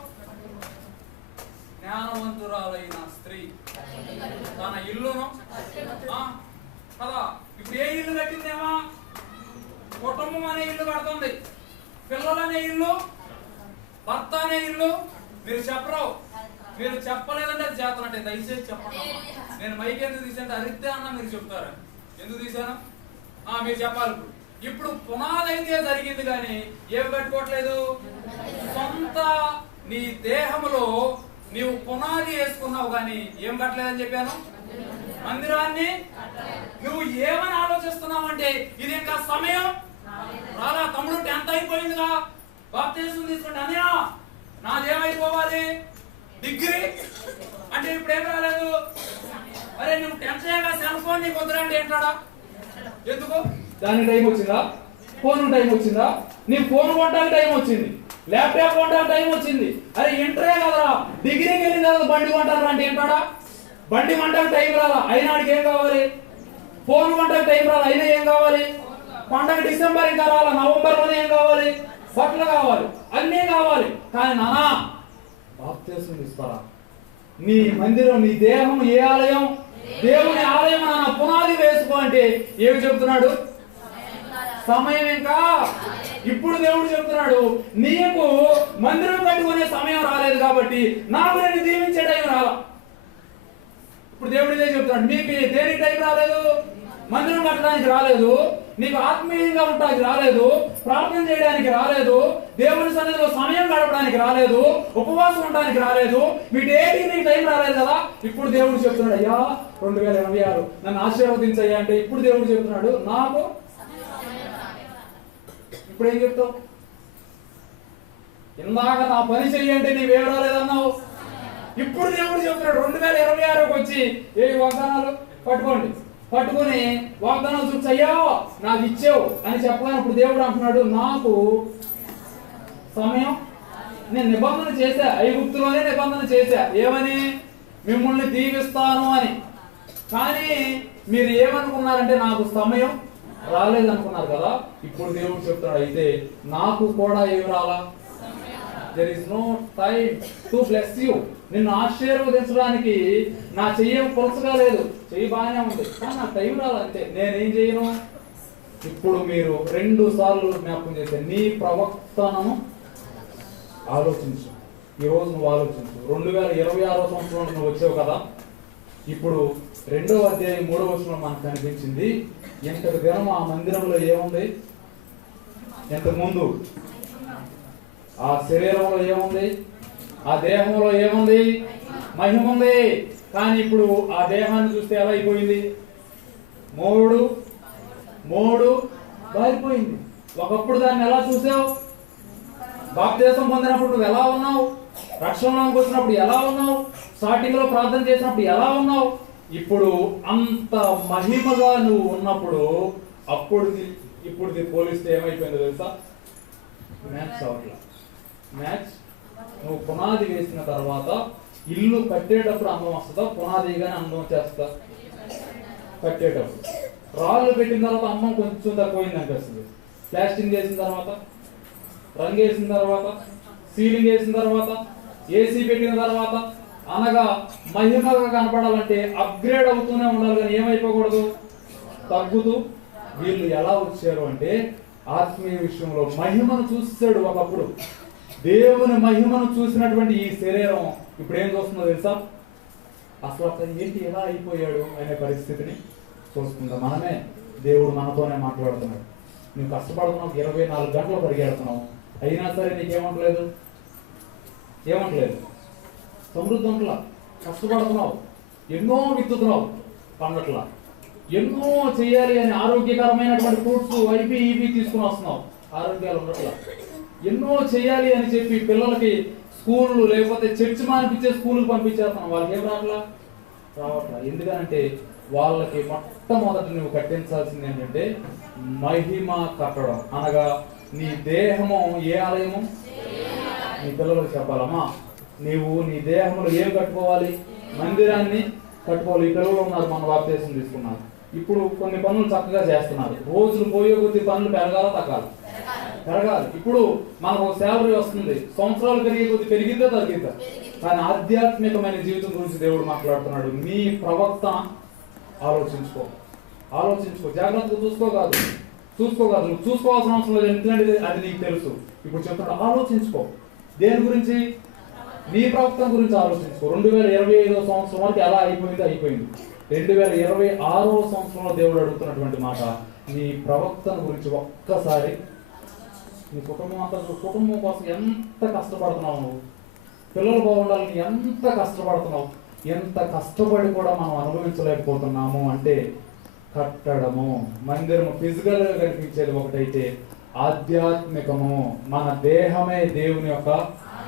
జ్ఞానవంతురాలైన స్త్రీ తన ఇల్లును కదా. ఇప్పుడు ఏ ఇల్లు కట్టిందేమా? కుటుంబం అనే ఇల్లు కడుతుంది. పిల్లలు అనే ఇల్లు, భర్త అనే ఇల్లు. మీరు చెప్పరావు. మీరు చెప్పలేదంటే అది చేతనంటే దయచేసి చెప్పండి. నేను మైక్ ఎందుకు తీసానంటే అరిస్తే అన్న మీరు చెప్తారా? ఎందుకు తీసాను? మీరు చెప్పాలి. ఇప్పుడు పునాది అయితే జరిగింది కానీ ఏం కట్టుకోవట్లేదు. సొంత నీ దేహములో నీవు పునాది వేసుకున్నావు కానీ ఏం కట్టలేదని చెప్పాను. మందిరాన్ని నువ్వు ఏమని ఆలోచిస్తున్నావు అంటే ఇది ఇంకా సమయం రాలా. తమ్ముడు 10th అయిపోయిందిగా, బాప్తిస్మం తీసుకుంటే అన్నయ్య నాదేమైపోవాలి? డిగ్రీ అంటే ఇప్పుడు ఏం రాలేదు. అరే నువ్వు 10th సెల్ ఫోన్ నీకు వద్దురంటే ఏంటాడా? ఎందుకు? దానికి టైం వచ్చిందా? ఫోన్ టైం వచ్చిందా? నీ ఫోన్ కొనడానికి టైం వచ్చింది, ల్యాప్టాప్ కొనడానికి టైం వచ్చింది. అరే ఇంటరే కదరా, డిగ్రీకి వెళ్ళిన తర్వాత బండి కొంటారా అంటే ఏంటాడా? బండి కొంటానికి టైం రాలా, అయినా ఏం కావాలి? ఫోన్ కొంటానికి టైం రాలా, అయినా ఏం కావాలి? పండగ డిసెంబర్ ఇంకా రావాలి, నవంబర్లోనే ఏం కావాలి? బట్టలు కావాలి, అన్నీ కావాలి. కానీ నానా బాప్తిస్మం ఇస్తారా? నీ మందిరం, నీ దేహం ఏ ఆలయం? దేవుని ఆలయం. నాన్న పునాది వేసుకో అంటే ఏమి చెప్తున్నాడు? సమయం ఇంకా. ఇప్పుడు దేవుడు చెప్తున్నాడు, నీకు మందిరం కట్టుకునే సమయం రాలేదు కాబట్టి నాకు నేను దీవించే టైం రాలా. ఇప్పుడు దేవుడు ఇదే చెప్తున్నాడు, మీకు దేనికి టైం రాలేదు? మందిరం కట్టడానికి రాలేదు, నీకు ఆత్మీయంగా ఉండడానికి రాలేదు, ప్రార్థన చేయడానికి రాలేదు, దేవుని సన్నిధిలో సమయం గడపడానికి రాలేదు, ఉపవాసం ఉండడానికి రాలేదు, వీటేటికి నీకు టైం రాలేదు కదా. ఇప్పుడు దేవుడు చెప్తున్నాడు, అయ్యా 2026 నన్ను ఆశీర్వదించయ్యా అంటే ఇప్పుడు దేవుడు చెప్తున్నాడు, నాకు ఇప్పుడు ఏం చెప్తావు? ఇందాక నా పని చెయ్యంటే నీవేం రాలేదన్నావు. ఇప్పుడు దేవుడు చెప్తున్నాడు 2026కి వచ్చి ఏ వాగ్దానాలు పట్టుకొని వాగ్దానాలు చూసి అయ్యా నాకు ఇచ్చావు అని చెప్పగానే ఇప్పుడు దేవుడు అంటున్నాడు, నాకు సమయం, నేను నిబంధన చేశా, ఐగుప్తులోనే నిబంధన చేశా, ఏమని? మిమ్మల్ని దీవిస్తాను అని. కానీ మీరు ఏమనుకున్నారంటే నాకు సమయం రాలేదనుకున్నారు కదా. ఇప్పుడు దేవుడు చెప్తున్నాడు, అయితే నాకు కూడా ఏమి రాలా? there is no time to bless you. నిన్ను ఆశీర్వదించడానికి నా చెయ్యి పొలసగా లేదు, చెయ్యి బాగానే ఉంది, కానీ నాకు టైం రాలంటే నేనేం చేయను? ఇప్పుడు మీరు 2 సార్లు జ్ఞాపకం చేస్తే నీ ప్రవక్తనను ఆలోచించు. ఈరోజు నువ్వు ఆలోచించు. 2026 సంవత్సరంలో నువ్వు వచ్చావు కదా. ఇప్పుడు 2వ అధ్యాయం 3వ వచనంలో మనకు కనిపించింది, ఇంతకు దినం ఆ మందిరంలో ఏముంది? ఇంతకు ముందు ఆ శరీరంలో ఏముంది? ఆ దేహంలో ఏముంది? మహిమ ఉంది. కానీ ఇప్పుడు ఆ దేహాన్ని చూస్తే ఎలా అయిపోయింది? మోడు బారిపోయింది. ఒకప్పుడు దాన్ని ఎలా చూసావు? బాప్తిస్మం పొందినప్పుడు నువ్వు ఎలా ఉన్నావు? రక్షణలోకి వచ్చినప్పుడు ఎలా ఉన్నావు? స్టార్టింగ్ లో ప్రార్థన చేసినప్పుడు ఎలా ఉన్నావు? ఇప్పుడు అంత మహిమగా నువ్వు ఉన్నప్పుడు ఇప్పుడు పోలిస్తే ఏమైపోయిందో తెలుసా? మ్యాచ్ అవట్లా. మ్యాచ్ నువ్వు పునాది వేసిన తర్వాత ఇల్లు కట్టేటప్పుడు అందం వస్తుందా? పునాదిగానే అందం చేస్తా. కట్టేటప్పుడు రాళ్ళు పెట్టిన తర్వాత అందం కొంచెం తక్కువైంది అనిపిస్తుంది. ప్లాస్టింగ్ చేసిన తర్వాత, రంగు వేసిన తర్వాత, సీలింగ్ వేసిన తర్వాత, ఏసీ పెట్టిన తర్వాత, అనగా మహిమగా కనపడాలంటే అప్గ్రేడ్ అవుతూనే ఉండాలి. కానీ ఏమైపోకూడదు? తగ్గుతూ. వీళ్ళు ఎలా వచ్చారు అంటే ఆత్మీయ విషయంలో మహిమను చూసాడు. ఒకప్పుడు దేవుని మహిమను చూసినటువంటి ఈ శరీరం ఇప్పుడు ఏం చూస్తుందో తెలుసా? అసలు అతను ఏంటి ఎలా అయిపోయాడు అనే పరిస్థితిని చూస్తుందా? మనమే, దేవుడు మనతోనే మాట్లాడుతున్నాడు. నువ్వు కష్టపడుతున్నావు, 24 గంటలు పరిగెడుతున్నావు, అయినా సరే నీకేమంటలేదు? ఏమంటలేదు? సమృద్ధి అంటలా. కష్టపడుతున్నావు, ఎన్నో విత్తుతున్నావు, పండట్లా. ఎన్నో చేయాలి అని ఆరోగ్యకరమైనటువంటి ఫ్రూట్స్ ఇవి తీసుకుని వస్తున్నావు, ఆరోగ్యాలు ఉండట్లా. ఎన్నో చేయాలి అని చెప్పి పిల్లలకి స్కూళ్ళు లేకపోతే చర్చ్ మానిపించే స్కూల్కి పంపించేస్తున్నాం, వాళ్ళకి ఏం రావట్లా. ఎందుకంటే వాళ్ళకి మొట్టమొదటి నువ్వు కట్టించాల్సింది ఏంటంటే మహిమ కట్టడం. అనగా నీ దేహము ఏ ఆలయము? నీ పిల్లలకు చెప్పాలమ్మా, నీవు నీ దేహంలో ఏం కట్టుకోవాలి? మందిరాన్ని కట్టుకోవాలి. ఈ పిల్లలు ఉన్నారు, మన బాప్తిస్మం తీసుకున్నారు, ఇప్పుడు కొన్ని పనులు చక్కగా చేస్తున్నారు. రోజులు పోయే కొద్ది పనులు పెరగాలి. ఇప్పుడు మనకు శాలరీ వస్తుంది, సంవత్సరాలు పెరిగే కొద్ది పెరిగిందా తగ్గిందా? కానీ ఆధ్యాత్మికమైన జీవితం గురించి దేవుడు మాట్లాడుతున్నాడు. నీ ప్రవక్త ఆలోచించుకో, జాగ్రత్తగా చూసుకోగలదు. నువ్వు చూసుకోవాల్సిన అవసరం లేదు, ఎందుకంటే అది నీకు తెలుసు. ఇప్పుడు చెప్తున్నాడు, ఆలోచించుకో. దేని గురించి? నీ ప్రవక్త గురించి ఆలోచించుకో. 2025వ సంవత్సరం వరకు ఎలా అయిపోయింది. 2026వ సంవత్సరంలో దేవుడు అడుగుతున్నటువంటి మాట, నీ ప్రవక్తను గురించి ఒక్కసారి. నీ కుటుంబం కోసం ఎంత కష్టపడుతున్నావు నువ్వు, పిల్లలు బాగుండాలని ఎంత కష్టపడుతున్నావు. ఎంత కష్టపడి కూడా మనం అనుభవించలేకపోతున్నాము అంటే కట్టడము, మందిరము ఫిజికల్ గా కనిపించేది ఒకటైతే, ఆధ్యాత్మికము మన దేహమే దేవుని యొక్క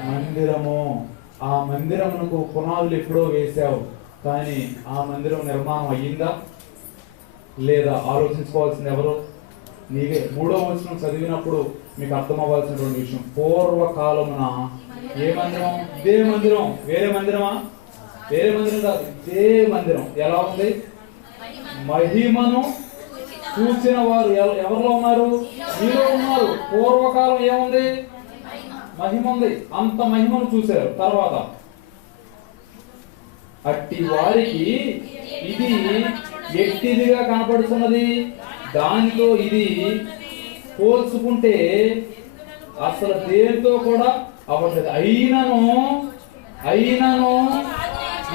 మందిరము. ఆ మందిరమునకు పునాదులు ఎప్పుడో వేశావు, కానీ ఆ మందిరం నిర్మాణం అయ్యిందా లేదా ఆలోచించుకోవాల్సింది ఎవరు? నీవే. 3వ వచనం చదివినప్పుడు మీకు అర్థం అవ్వాల్సినటువంటి విషయం, పూర్వకాలమున ఏ మందిరం? ఇదే మందిరం. వేరే మందిరమా? వేరే మందిరం కాదు, ఇదే మందిరం. ఎలా ఉంది? మహిమను చూసిన వారు ఎవరిలో ఉన్నారు? మీలో ఉన్నారు. పూర్వకాలం ఏముంది? మహిమ ఉంది. అంత మహిమను చూశారు. తర్వాత అట్టి వారికి ఇది ఎట్టిదిగా కనపడుతున్నది, దానితో ఇది పోల్చుకుంటే అసలు దేనితో కూడా అవ్వట్లేదు. అయినను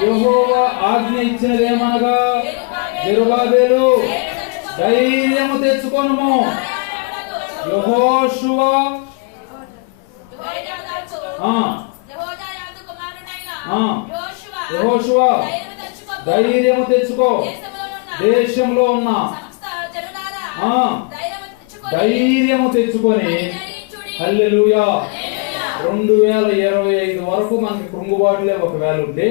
యెహోవా ఆజ్ఞ ఇచ్చినదేమనగా, జెరుబ్బాబెలు ధైర్యము తెచ్చుకొనుము, యెహోషువ ధైర్యము తెచ్చుకో, దేశంలో ఉన్న ధైర్యము తెచ్చుకొని హల్లెలూయా. 2025 వరకు మనకి కృంగుబాటులే ఒకవేళ ఉంటే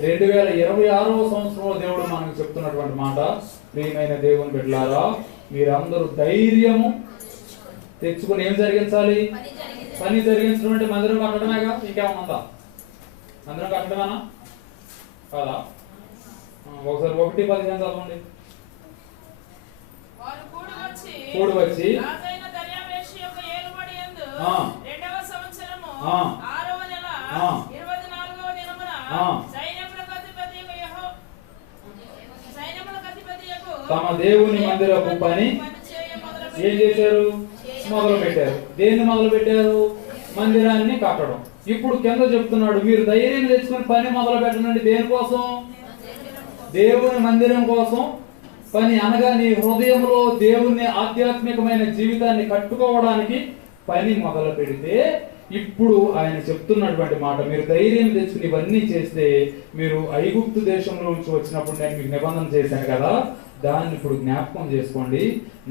2026వ సంవత్సరంలో దేవుడు మనకు చెప్తున్నటువంటి మాట, ప్రియమైన దేవుని బిడ్డలారా, మీరందరూ ధైర్యము తెచ్చుకొని ఏం జరిగించాలి? పని జరిగించడం అంటే మందిరం కట్టడమేగా, ఇంకేమన్నా ఉందా? మందిరం కట్టడమేనా కాదా? ఒకసారి 1:15 చదవండి. కూడి వచ్చి తమ దేవుని మందిరపు పని ఏం చేశారు? మొదలు పెట్టారు. దేన్ని మొదలు పెట్టారు? మందిరాన్ని కట్టడం. ఇప్పుడు కింద చెప్తున్నాడు, మీరు ధైర్యం తెచ్చుకుని పని మొదలు పెట్టండి. దేనికోసం? దేవుని మందిరం కోసం పని. అనగా నీ హృదయంలో దేవుని ఆధ్యాత్మికమైన జీవితాన్ని కట్టుకోవడానికి పని మొదలు పెడితే, ఇప్పుడు ఆయన చెప్తున్నటువంటి మాట, మీరు ధైర్యం తెచ్చుకుని ఇవన్నీ చేస్తే, మీరు ఐగుప్తు దేశంలో నుంచి వచ్చినప్పుడు నేను మీకు నిబంధన చేశాను కదా, దాన్ని ఇప్పుడు జ్ఞాపకం చేసుకోండి.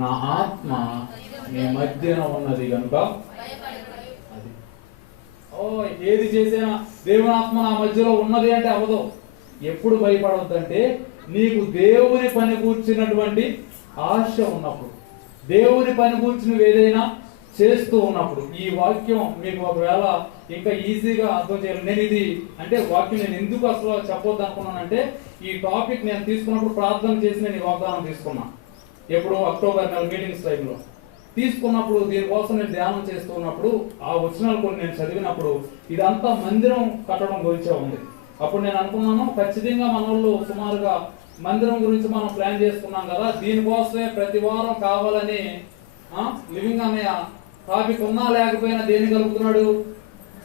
నా ఆత్మ మీ మధ్యన ఉన్నది కనుక అది. ఏది చేసినా దేవుని ఆత్మ నా మధ్యలో ఉన్నది అంటే అవదు. ఎప్పుడు భయపడవద్దంటే, నీకు దేవుని పని కూర్చున్నటువంటి ఆశ ఉన్నప్పుడు, దేవుని పని కూర్చుని ఏదైనా చేస్తూ ఉన్నప్పుడు. ఈ వాక్యం మీకు ఒకవేళ ఇంకా ఈజీగా అర్థం చేయాలి. నేను ఇది అంటే వాక్యం నేను ఎందుకు అసలు చెప్పొద్దు అనుకున్నానంటే, ఈ టాపిక్ నేను తీసుకున్నప్పుడు ప్రార్థన చేసి నేను ఈ వాగ్దానం తీసుకున్నా. ఎప్పుడు అక్టోబర్ నెల మీటింగ్స్ టైంలో తీసుకున్నప్పుడు, దీనికోసం నేను ధ్యానం చేస్తూ ఉన్నప్పుడు ఆ వచనాలు కొన్ని నేను చదివినప్పుడు ఇదంతా మందిరం కట్టడం గురించే ఉంది. అప్పుడు నేను అనుకున్నాను, ఖచ్చితంగా మన వాళ్ళు సుమారుగా మందిరం గురించి మనం ప్లాన్ చేసుకున్నాం కదా, దీనికోసమే ప్రతి వారం కావాలని లివింగ్ అనే టాపిక్ ఉన్నా లేకపోయినా దేన్ని కలుపుతున్నాడు?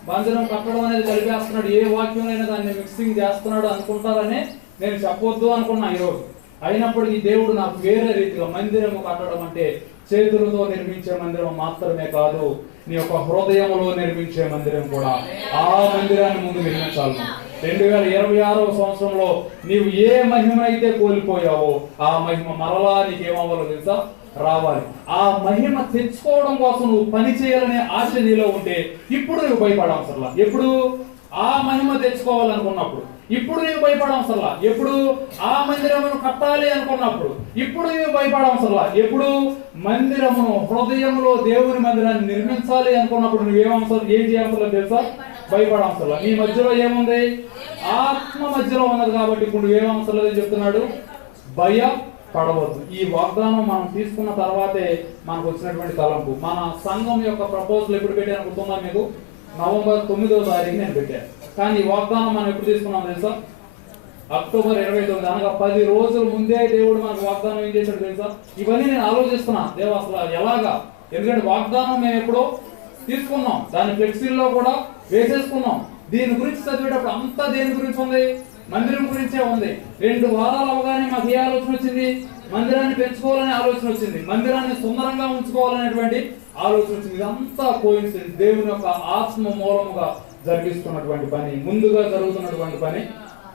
మందిరం కట్టడం అనేది కలిపేస్తున్నాడు. ఏ వాక్యంలో దాన్ని మిక్సింగ్ చేస్తున్నాడు అనుకుంటారని నేను చెప్పొద్దు అనుకున్నా ఈరోజు. అయినప్పటికీ దేవుడు నాకు వేరే రీతిలో, మందిరము కట్టడం అంటే చేతులతో నిర్మించే మందిరం మాత్రమే కాదు, నీ యొక్క హృదయంలో నిర్మించే మందిరం కూడా. ఆ మందిరాన్ని ముందు నిర్మించాలి. 2026వ సంవత్సరంలో నీవు ఏ మహిమ అయితే కోల్పోయావో ఆ మహిమ మరలా నీకేమవ్వాలో తెలుసా? రావాలి. ఆ మహిమ తెచ్చుకోవడం కోసం నువ్వు పని చేయాలనే ఆశ నీలో ఉంటే ఇప్పుడు నువ్వు భయపడవసరలా. ఎప్పుడు? ఆ మహిమ తెచ్చుకోవాలనుకున్నప్పుడు. ఇప్పుడు నీవు భయపడవసరలా. ఎప్పుడు? ఆ మందిరమును కట్టాలి అనుకున్నప్పుడు. ఇప్పుడు నీవు భయపడవసరలా. ఎప్పుడు? మందిరమును, హృదయంలో దేవుని మందిరాన్ని నిర్మించాలి అనుకున్నప్పుడు ఏం చేయవసరం తెలుసా? భయపడవసరలా. నీ మధ్యలో ఏముంది? ఆత్మ మధ్యలో ఉన్నది. కాబట్టి ఇప్పుడు నువ్వేమవసరం లేదని చెప్తున్నాడు, భయపడవద్దు. ఈ వాగ్దానం మనం తీసుకున్న తర్వాతే మనకు వచ్చినటువంటి తలంపు. మన సంఘం యొక్క ప్రపోజల్ ఎప్పుడు పెట్టాను గుర్తుందా మీకు? నవంబర్ 9వ తారీఖు నేను పెట్టాను. కానీ ఈ వాగ్దానం మనం ఎప్పుడు తీసుకున్నాం తెలుసా? అక్టోబర్ 29, అనగా 10 రోజుల ముందే దేవుడు మనకు వాగ్దానం ఏం చేశాడు తెలుసా? ఇవన్నీ నేను ఆలోచిస్తున్నా, దేవ అసలు ఎలాగా? ఎందుకంటే వాగ్దానం మేము ఎప్పుడో తీసుకున్నాం, దాని ఫ్లెక్సీల్లో కూడా వేసేసుకున్నాం. దీని గురించి చదివేటప్పుడు అంతా దేని గురించి ఉంది? మందిరం గురించే ఉంది. 2 వారాలు అవగానే మాకు ఏ ఆలోచన వచ్చింది? మందిరాన్ని పెంచుకోవాలనే ఆలోచన వచ్చింది. మందిరాన్ని సుందరంగా ఉంచుకోవాలనేటువంటి ఆలోచన వచ్చింది. ఇదంతా కోయిన్సిడెన్స్, దేవుని యొక్క ఆత్మ మూలముగా జరిగిస్తున్నటువంటి పని, ముందుగా జరుగుతున్నటువంటి పని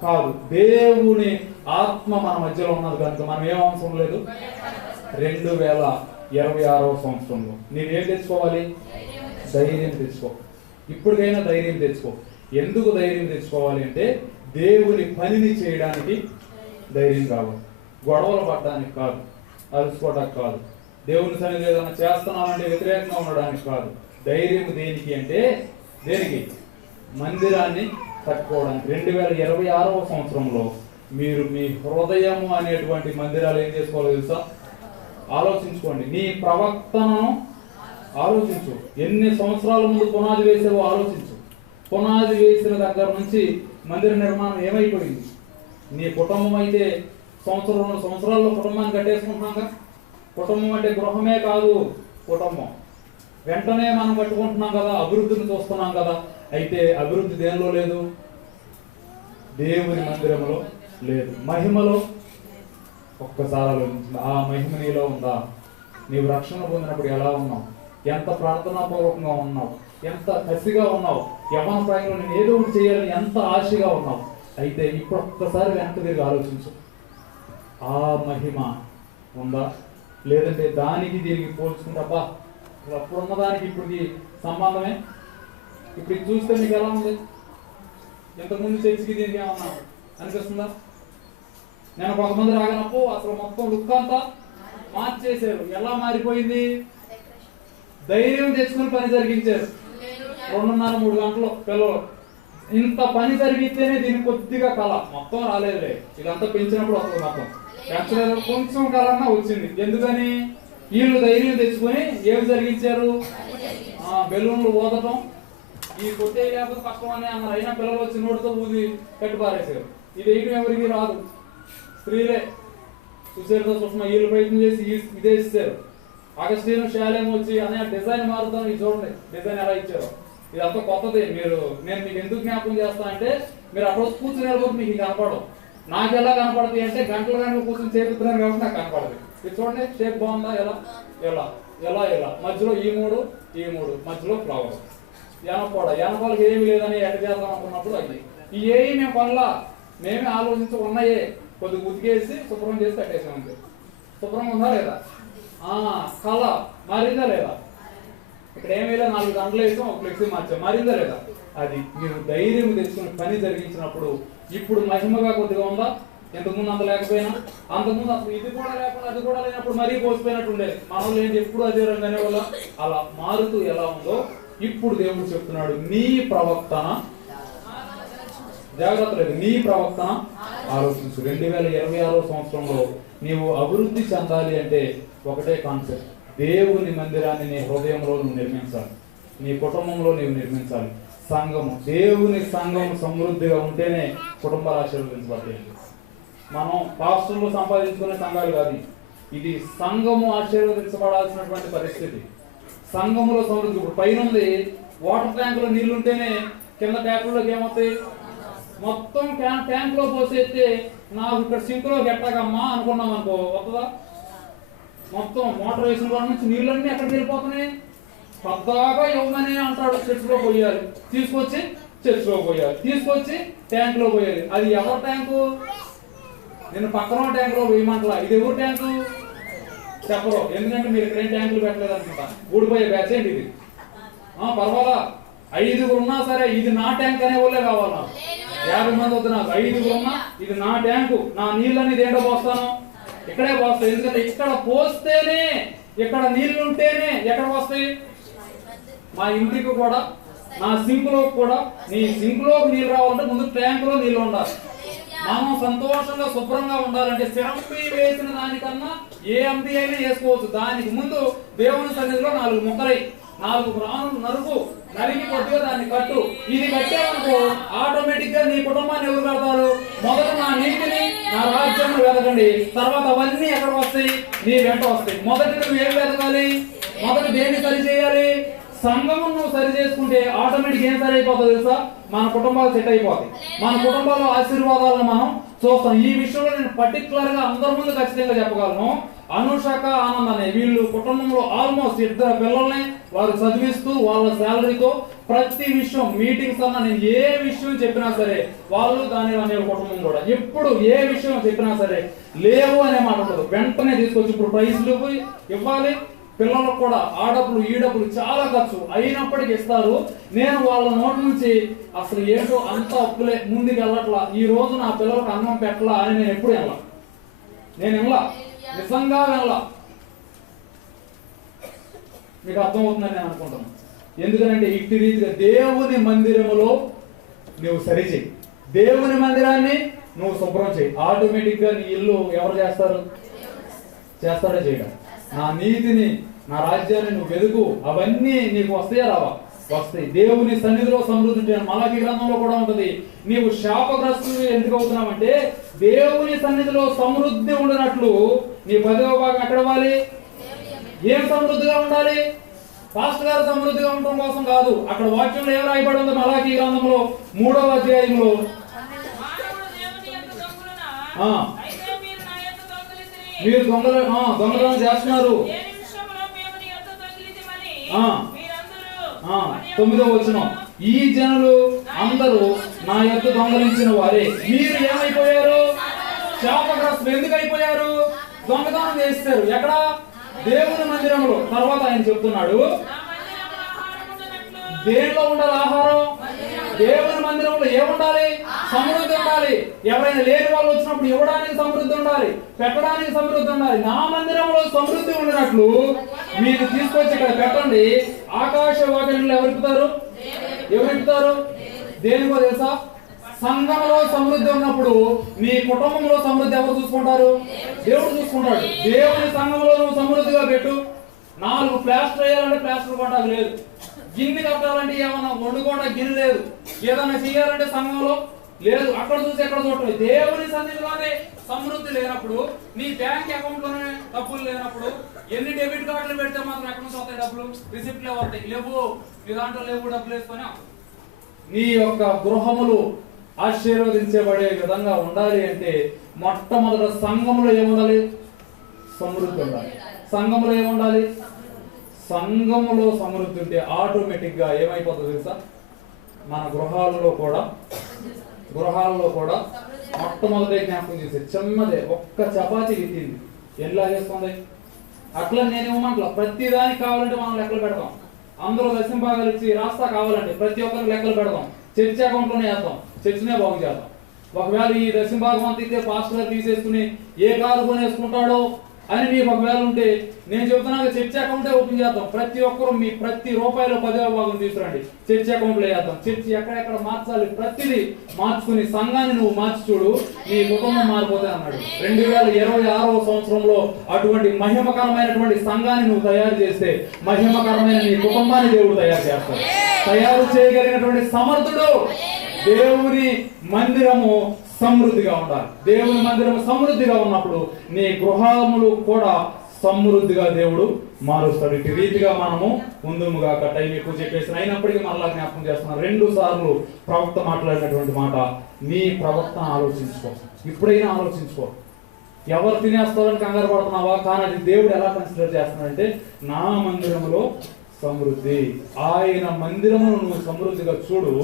కాదు. దేవుని ఆత్మ మన మధ్యలో ఉన్నది కనుక మనం ఏం అవసరం లేదు. 2026వ సంవత్సరంలో నీవేం తెచ్చుకోవాలి? ధైర్యం తెచ్చుకో. ఇప్పటికైనా ధైర్యం తెచ్చుకో. ఎందుకు ధైర్యం తెచ్చుకోవాలి అంటే, దేవుని పనిని చేయడానికి ధైర్యం కావాలి. గొడవలు పడడానికి కాదు, అలుసుకోవడానికి కాదు, దేవుని సన్నిధిలో ఏదైనా చేస్తున్నామంటే వ్యతిరేకంగా ఉండడానికి కాదు. ధైర్యం దేనికి అంటే, దేనికి? మందిరాన్ని కట్టుకోవడానికి. 2026వ సంవత్సరంలో మీరు మీ హృదయము అనేటువంటి మందిరాలు ఏం చేసుకోవాలో తెలుసా? ఆలోచించుకోండి. నీ ప్రవర్తనను ఆలోచించు. ఎన్ని సంవత్సరాల ముందు పునాది వేసావో ఆలోచించు. పునాది వేసిన దగ్గర నుంచి మందిర నిర్మాణం ఏమైపోయింది? నీ కుటుంబం అయితే సంవత్సరం 2 సంవత్సరాల్లో కుటుంబాన్ని కట్టేసుకుంటున్నాగా. కుటుంబం అంటే గృహమే కాదు, కుటుంబం వెంటనే మనం కట్టుకుంటున్నాం కదా, అభివృద్ధిని చూస్తున్నాం కదా. అయితే అభివృద్ధి దేనిలో లేదు? దేవుని మందిరంలో లేదు. మహిమలో ఒక్కసారి ఆలోచించింది. ఆ మహిమ నీలో ఉందా? నీవు రక్షణ పొందినప్పుడు ఎలా ఉన్నావు? ఎంత ప్రార్థనాపూర్వకంగా ఉన్నావు? ఎంత కసిగా ఉన్నావు? యవ్వన ప్రాయంలో నేను ఏదో ఒకటి చేయాలని ఎంత ఆశగా ఉన్నావు? అయితే ఇప్పుడు ఒక్కసారి వెనక్కి తిరిగి ఆలోచించు. ఆ మహిమ ఉందా? లేదంటే దానికి దీనికి పోల్చుకుంటాపా అప్పుడున్న దానికి ఇప్పుడు సంబంధమే? ఇప్పుడు ఇది చూస్తే మీకు ఎలా ఉంది? ఇంతకుముందు చర్చికి దీనికి ఏమన్నా అనిపిస్తుందా? నేను కొంతమంది రాగనప్పు అసలు మొత్తం లుక్ అంతా మార్చేశారు. ఎలా మారిపోయింది? ధైర్యం తెచ్చుకుని పని జరిగించారు. 2:30-3 గంటలు పిల్లలు ఇంత పని జరిగితేనే దీనికి కొద్దిగా కళ. మొత్తం రాలేదులే, ఇదంతా పెంచినప్పుడు వస్తుంది. మొత్తం పెంచలేదు, కొంచెం కళన్నా వచ్చింది. ఎందుకని? వీళ్ళు ధైర్యం తెచ్చుకొని ఏమి జరిగించారు? బెలూన్లు ఊదటం, ఈ కొట్టే లేకపోతే కష్టం అని అన్నారు. అయినా పిల్లలు వచ్చి నోటితో ఊది కట్టి పారేశారు. ఇది వేయడం ఎవరికి రాదు, స్త్రీలే. సుశీలతో సుష్మా వీళ్ళు ప్రయత్నం చేసి ఇదే ఇస్తారు. అగస్టీను శాలేం వచ్చి అనే డిజైన్ మారుతాం, ఇది చూడండి డిజైన్ ఎలా ఇచ్చారో. ఇదంతా కొత్తది. నేను మీకు ఎందుకు జ్ఞాపకం చేస్తా అంటే, మీరు అక్కడ కూర్చుని వెళ్ళిపోతే మీకు కనపడవు. నాకు ఎలా కనపడతాయి అంటే గంటలు గంటలు కూర్చొని చేపుతున్నాను కాబట్టి నాకు కనపడదు. ఇది చూడండి, షేప్ బాగుందా? ఎలా ఎలా ఎలా ఎలా మధ్యలో ఈ మూడు మధ్యలో ఫ్లవర్. ఎనపాలకి ఏమి లేదని ఎట చేద్దాం అనుకున్నప్పుడు అది ఈ ఏమి మేము పనులా మేమే ఆలోచించి ఉన్నాయే కొద్దిగా ఉతికేసి శుభ్రం చేసి పెట్టేసాం. అంతే. శుభ్రం ఉందా లేదా? కళ మారిందా లేదా? ఇక్కడ ఏమీ లేదు, 4 గంటలు వేసాం, ఒక ఫ్లెక్సీ మార్చాం, మారిందా లేదా? అది మీరు ధైర్యం తెచ్చుకుని పని జరిగించినప్పుడు ఇప్పుడు మహిమగా కొద్దిగా ఉందా? ఇంతకుముందు అంత లేకపోయినా, అంతకుముందు అసలు ఇది కూడా లేకుండా అది కూడా లేనప్పుడు మరీ పోసిపోయినట్టు ఉండేది. మనల్ని ఏంటి ఎప్పుడు అదే రంగానే వల్ల అలా మారుతూ ఎలా ఉందో ఇప్పుడు దేవుడు చెప్తున్నాడు, నీ ప్రవర్తన జాగ్రత్త లేదు, నీ ప్రవర్తన ఆలోచించు. 2026 సంవత్సరంలో నీవు అభివృద్ధి చెందాలి అంటే ఒకటే కాన్సెప్ట్, దేవుని మందిరాన్ని నీ హృదయంలో నువ్వు నిర్మించాలి, నీ కుటుంబంలో నీవు నిర్మించాలి. సంఘము, దేవుని సంఘం సమృద్ధిగా ఉంటేనే కుటుంబాలు ఆశీర్వదించబడతాయి. మనం పాస్టర్లు సంపాదించుకునే సంఘాలు కాదు, ఇది సంఘము ఆశీర్వదించబడాల్సినటువంటి పరిస్థితి. సంఘములో సమృద్ధి. ఇప్పుడు పైన ఉంది, వాటర్ ట్యాంకులో నీళ్లు ఉంటేనే కింద ట్యాపుల్లోకి ఏమవుతాయి? మొత్తం ట్యాంక్ లో పోసేస్తే నాకు ఇక్కడ సింక్ లో గెట్టగమ్మా అనుకున్నాం అనుకో, వస్తుందా? మొత్తం మోటార్ వేసిన వాడి నుంచి నీళ్ళన్నీ ఎక్కడికి వెళ్ళిపోతున్నాయి? పద్దాగా ఇవ్వమని అంటాడు, చర్చిలో పోయాలి, తీసుకొచ్చి చర్చిలో పోయాలి, తీసుకొచ్చి ట్యాంక్ లో పోయాలి. అది ఎవరి ట్యాంకు? నేను పక్కన ట్యాంక్ లో వేయమంటలా. ఇది ఎవరి ట్యాంకు చెప్పరు, ఎందుకంటే మీరు ఇక్కడ ట్యాంకులు పెట్టలేదు అనుకుంటా. ఊడిపోయే బ్యాచ్ ఏంటి ఇది? పర్వాలా, 5 ఉన్నా సరే ఇది నా ట్యాంక్ అనే వాళ్ళే కావాలి. నాకు 50 మంది వద్దు, నాకు 5 ఉన్నా ఇది నా ట్యాంకు, నా నీళ్ళని దేంట్లో పోస్తాను? ఇక్కడే పోస్తాయి. ఎందుకంటే ఇక్కడ పోస్తేనే, ఇక్కడ నీళ్లు ఉంటేనే ఎక్కడ వస్తాయి? మా ఇంటికి కూడా, నా సింక్ లో కూడా. నీ సింక్ లోకి నీళ్ళు రావాలంటే ముందు ట్యాంక్ లో నీళ్ళు ఉండాలి. మనం సంతోషంగా శుభ్రంగా ఉండాలంటే సిరంపి వేసిన దానికన్నా ఏ అంపి అయినా వేసుకోవచ్చు. దానికి ముందు దేవుని సన్నిధిలో 4 ముక్కలై 4 గ్రాములు నరికి కొద్దిగా దాన్ని కట్టు. ఇది కట్టేవనుకో ఆటోమేటిక్ గా నీ కుటుంబాన్ని ఎవరు కడతారు? మొదట నా నీతిని, నా రాజ్యాన్ని వెతకండి, తర్వాత అవన్నీ ఎక్కడ వస్తాయి? నీ వెంట వస్తాయి. మొదట నువ్వు ఏం వెతకాలి? మొదట దేన్ని సరి చేయాలి? సంఘము నువ్వు సరి చేసుకుంటే ఆటోమేటిక్ ఏం సరి అయిపోతుంది తెలుసా? మన కుటుంబాలు సెట్ అయిపోతాయి. మన కుటుంబాల్లో ఆశీర్వాదాలను మనం చూస్తాం. ఈ విషయంలో నేను పర్టికులర్ గా అందరి ముందు ఖచ్చితంగా చెప్పగలను. అనుషక ఆనంద్ అనే వీళ్ళు కుటుంబంలో ఆల్మోస్ట్ 2 పిల్లల్ని వారు చదివిస్తూ వాళ్ళ శాలరీతో ప్రతి విషయం మీటింగ్స్ అన్నా నేను ఏ విషయం చెప్పినా సరే వాళ్ళు దాని అనే కుటుంబం కూడా ఎప్పుడు ఏ విషయం చెప్పినా సరే లేవు అనే మాట ఉండదు. వెంటనే తీసుకొచ్చి ఇప్పుడు ప్రైజ్లు ఇవ్వాలి. పిల్లలకు కూడా ఆ డబ్బులు ఈ డబ్బులు చాలా ఖర్చు అయినప్పటికీ ఇస్తారు. నేను వాళ్ళ నోటి నుంచి అసలు ఏంటో అంత అప్పులే, ముందుకు వెళ్ళట్లా, ఈ రోజు నా పిల్లలకు అన్నం పెట్టలా అని నేను ఎప్పుడు వెళ్ళా. నేను వెళ్ళా, నిజంగా వెళ్ళా. మీకు అర్థమవుతుందని నేను అనుకుంటున్నాను. ఎందుకంటే ఇట్టి రీతిగా దేవుని మందిరములో నువ్వు సరిచేయి, దేవుని మందిరాన్ని నువ్వు శుభ్రం చేయి. ఆటోమేటిక్ గా నీ ఇల్లు ఎవరు చేస్తారు? చేస్తాడే చేయడం. నా నీతిని, నా రాజ్యాన్ని నువ్వు వెతుకు, అవన్నీ నీకు వస్తాయా రావా? వస్తాయి. దేవుని సన్నిధిలో సమృద్ధి ఉంటాను. మలాకి గ్రంథంలో కూడా ఉంటది. నీవు శాపగ్రస్తులు ఎందుకు అవుతున్నావంటే దేవుని సన్నిధిలో సమృద్ధి ఉండనట్లు నీ 10వ భాగం ఎక్కడ ఇవ్వాలి? ఏం సమృద్ధిగా ఉండాలి? పాస్టర్ గారు సమృద్ధిగా ఉండటం కోసం కాదు. అక్కడ వాక్యంలో ఏం రాయబడి ఉందో మలాకి గ్రంథంలో 3వ అధ్యాయంలో మీరు దొంగతనం చేస్తున్నారు. 9వ వచనం, ఈ జనులు అందరూ నా యొద్ద దొంగలించిన వారే. మీరు ఏమైపోయారు? శాపగ్రస్తులు. ఎందుకు అయిపోయారు? దొంగతనం చేస్తారు. ఎక్కడ? దేవుని మందిరంలో. తర్వాత ఆయన చెప్తున్నాడు, దేనిలో ఉండాలి ఆహారం? దేవుని మందిరంలో ఏముండాలి? సమృద్ధి ఉండాలి. ఎవరైనా లేని వాళ్ళు వచ్చినప్పుడు ఇవ్వడానికి సమృద్ధి ఉండాలి, పెట్టడానికి సమృద్ధి ఉండాలి. నా మందిరంలో సమృద్ధి ఉండినట్లు మీకు తీసుకొచ్చి ఇక్కడ పెట్టండి. ఆకాశ వాక్యంలో ఎవరిపుతారు? ఎవరిపుతారు? దేనికో తెలుసా? సంఘంలో సమృద్ధి ఉన్నప్పుడు నీ కుటుంబంలో సమృద్ధి ఎవరు చూసుకుంటారు? దేవుడు చూసుకుంటాడు. దేవుని సంఘంలో నువ్వు సమృద్ధిగా పెట్టు. 4 ప్లాస్టర్ వేయాలంటే ప్లాస్టర్ కొట్టాలి లేదు. గిన్నె కట్టాలంటే ఏమన్నా వండుకోవడం గిన్నె లేదు. ఏదన్నా చేయాలంటే సంఘంలో లేదు. అక్కడ చూసి ఎక్కడ చూడలేదు. దేవుని సన్నిధిలోనే సమృద్ధి లేనప్పుడు, నీ బ్యాంక్ అకౌంట్ లోనే డబ్బులు లేనప్పుడు, ఎన్ని డెబిట్ కార్డులు పెడితే మాత్రం ఎక్కడ నుంచి వస్తాయి డబ్బులు? రిసిప్ట్లే వస్తాయి. లేవు, నీ దాంట్లో లేవు డబ్బులు వేసుకొని. నీ యొక్క గృహములు ఆశీర్వదించబడే విధంగా ఉండాలి అంటే మొట్టమొదట సంఘంలో ఏముండాలి? సమృద్ధి ఉండాలి. సంఘంలో ఏముండాలి? సంఘంలో సమృద్ధి ఉంటే ఆటోమేటిక్ గా ఏమైపోతుంది తెలుసా? మన గృహాలలో కూడా మొట్టమొదటి జ్ఞాపకం చేసే చిన్నదే ఒక్క చపాతీ విత్తింది ఎలా చేస్తుంది? అట్లా నేనేమంటా ప్రతి దానికి కావాలంటే మనం లెక్కలు పెడతాం. అందరూ దశమ భాగాలు ఇచ్చి రాస్తా కావాలంటే ప్రతి ఒక్కరికి లెక్కలు పెడతాం. చర్చ్ అకౌంట్ లోనే వేస్తాం. చర్చినే బాగు చేద్దాం. ఒకవేళ ఈ దశమ భాగం అంత ఇస్తే పాస్టర్ గారు తీసేసుకుని ఏ కారు కొనేసుకుంటాడో అని మీకు ఒకవేళ ఉంటే నేను చెబుతున్నాక చర్చ్ అకౌంటే ఓపెన్ చేద్దాం. ప్రతి ఒక్కరు మీ ప్రతి రూపాయలో 10వ భాగం తీసుకురండి. చర్చ్ అకౌంట్ లో వేద్దాం. చర్చ్ ఎక్కడెక్కడ మార్చాలి ప్రతిదీ మార్చుకుని సంఘాన్ని నువ్వు మార్చి చూడు, నీ కుటుంబం మారిపోతే అన్నాడు. 2026వ సంవత్సరంలో అటువంటి మహిమకరమైనటువంటి సంఘాన్ని నువ్వు తయారు చేస్తే మహిమకరమైన నీ కుటుంబాన్ని దేవుడు తయారు చేస్తాడు. తయారు చేయగలిగినటువంటి సమర్థుడు. దేవుని మందిరము సమృద్ధిగా ఉండాలి. దేవుని మందిరం సమృద్ధిగా ఉన్నప్పుడు నీ గృహములు కూడా సమృద్ధిగా దేవుడు మారుస్తాడు. ఇటు రీతిగా మనము ముందుగా టైం ఎక్కువ చెప్పేసి అయినప్పటికీ మరలా జ్ఞాపకం చేస్తున్నాను. 2 సార్లు ప్రవక్త మాట్లాడినటువంటి మాట, నీ ప్రవక్తను ఆలోచించుకో. ఇప్పుడైనా ఆలోచించుకో. ఎవరు తినేస్తారని కంగారు పడుతున్నావా? కానీ అది దేవుడు ఎలా కన్సిడర్ చేస్తున్నాడంటే నా మందిరములో సమృద్ధి. ఆయన మందిరమును నువ్వు సమృద్ధిగా చూడు,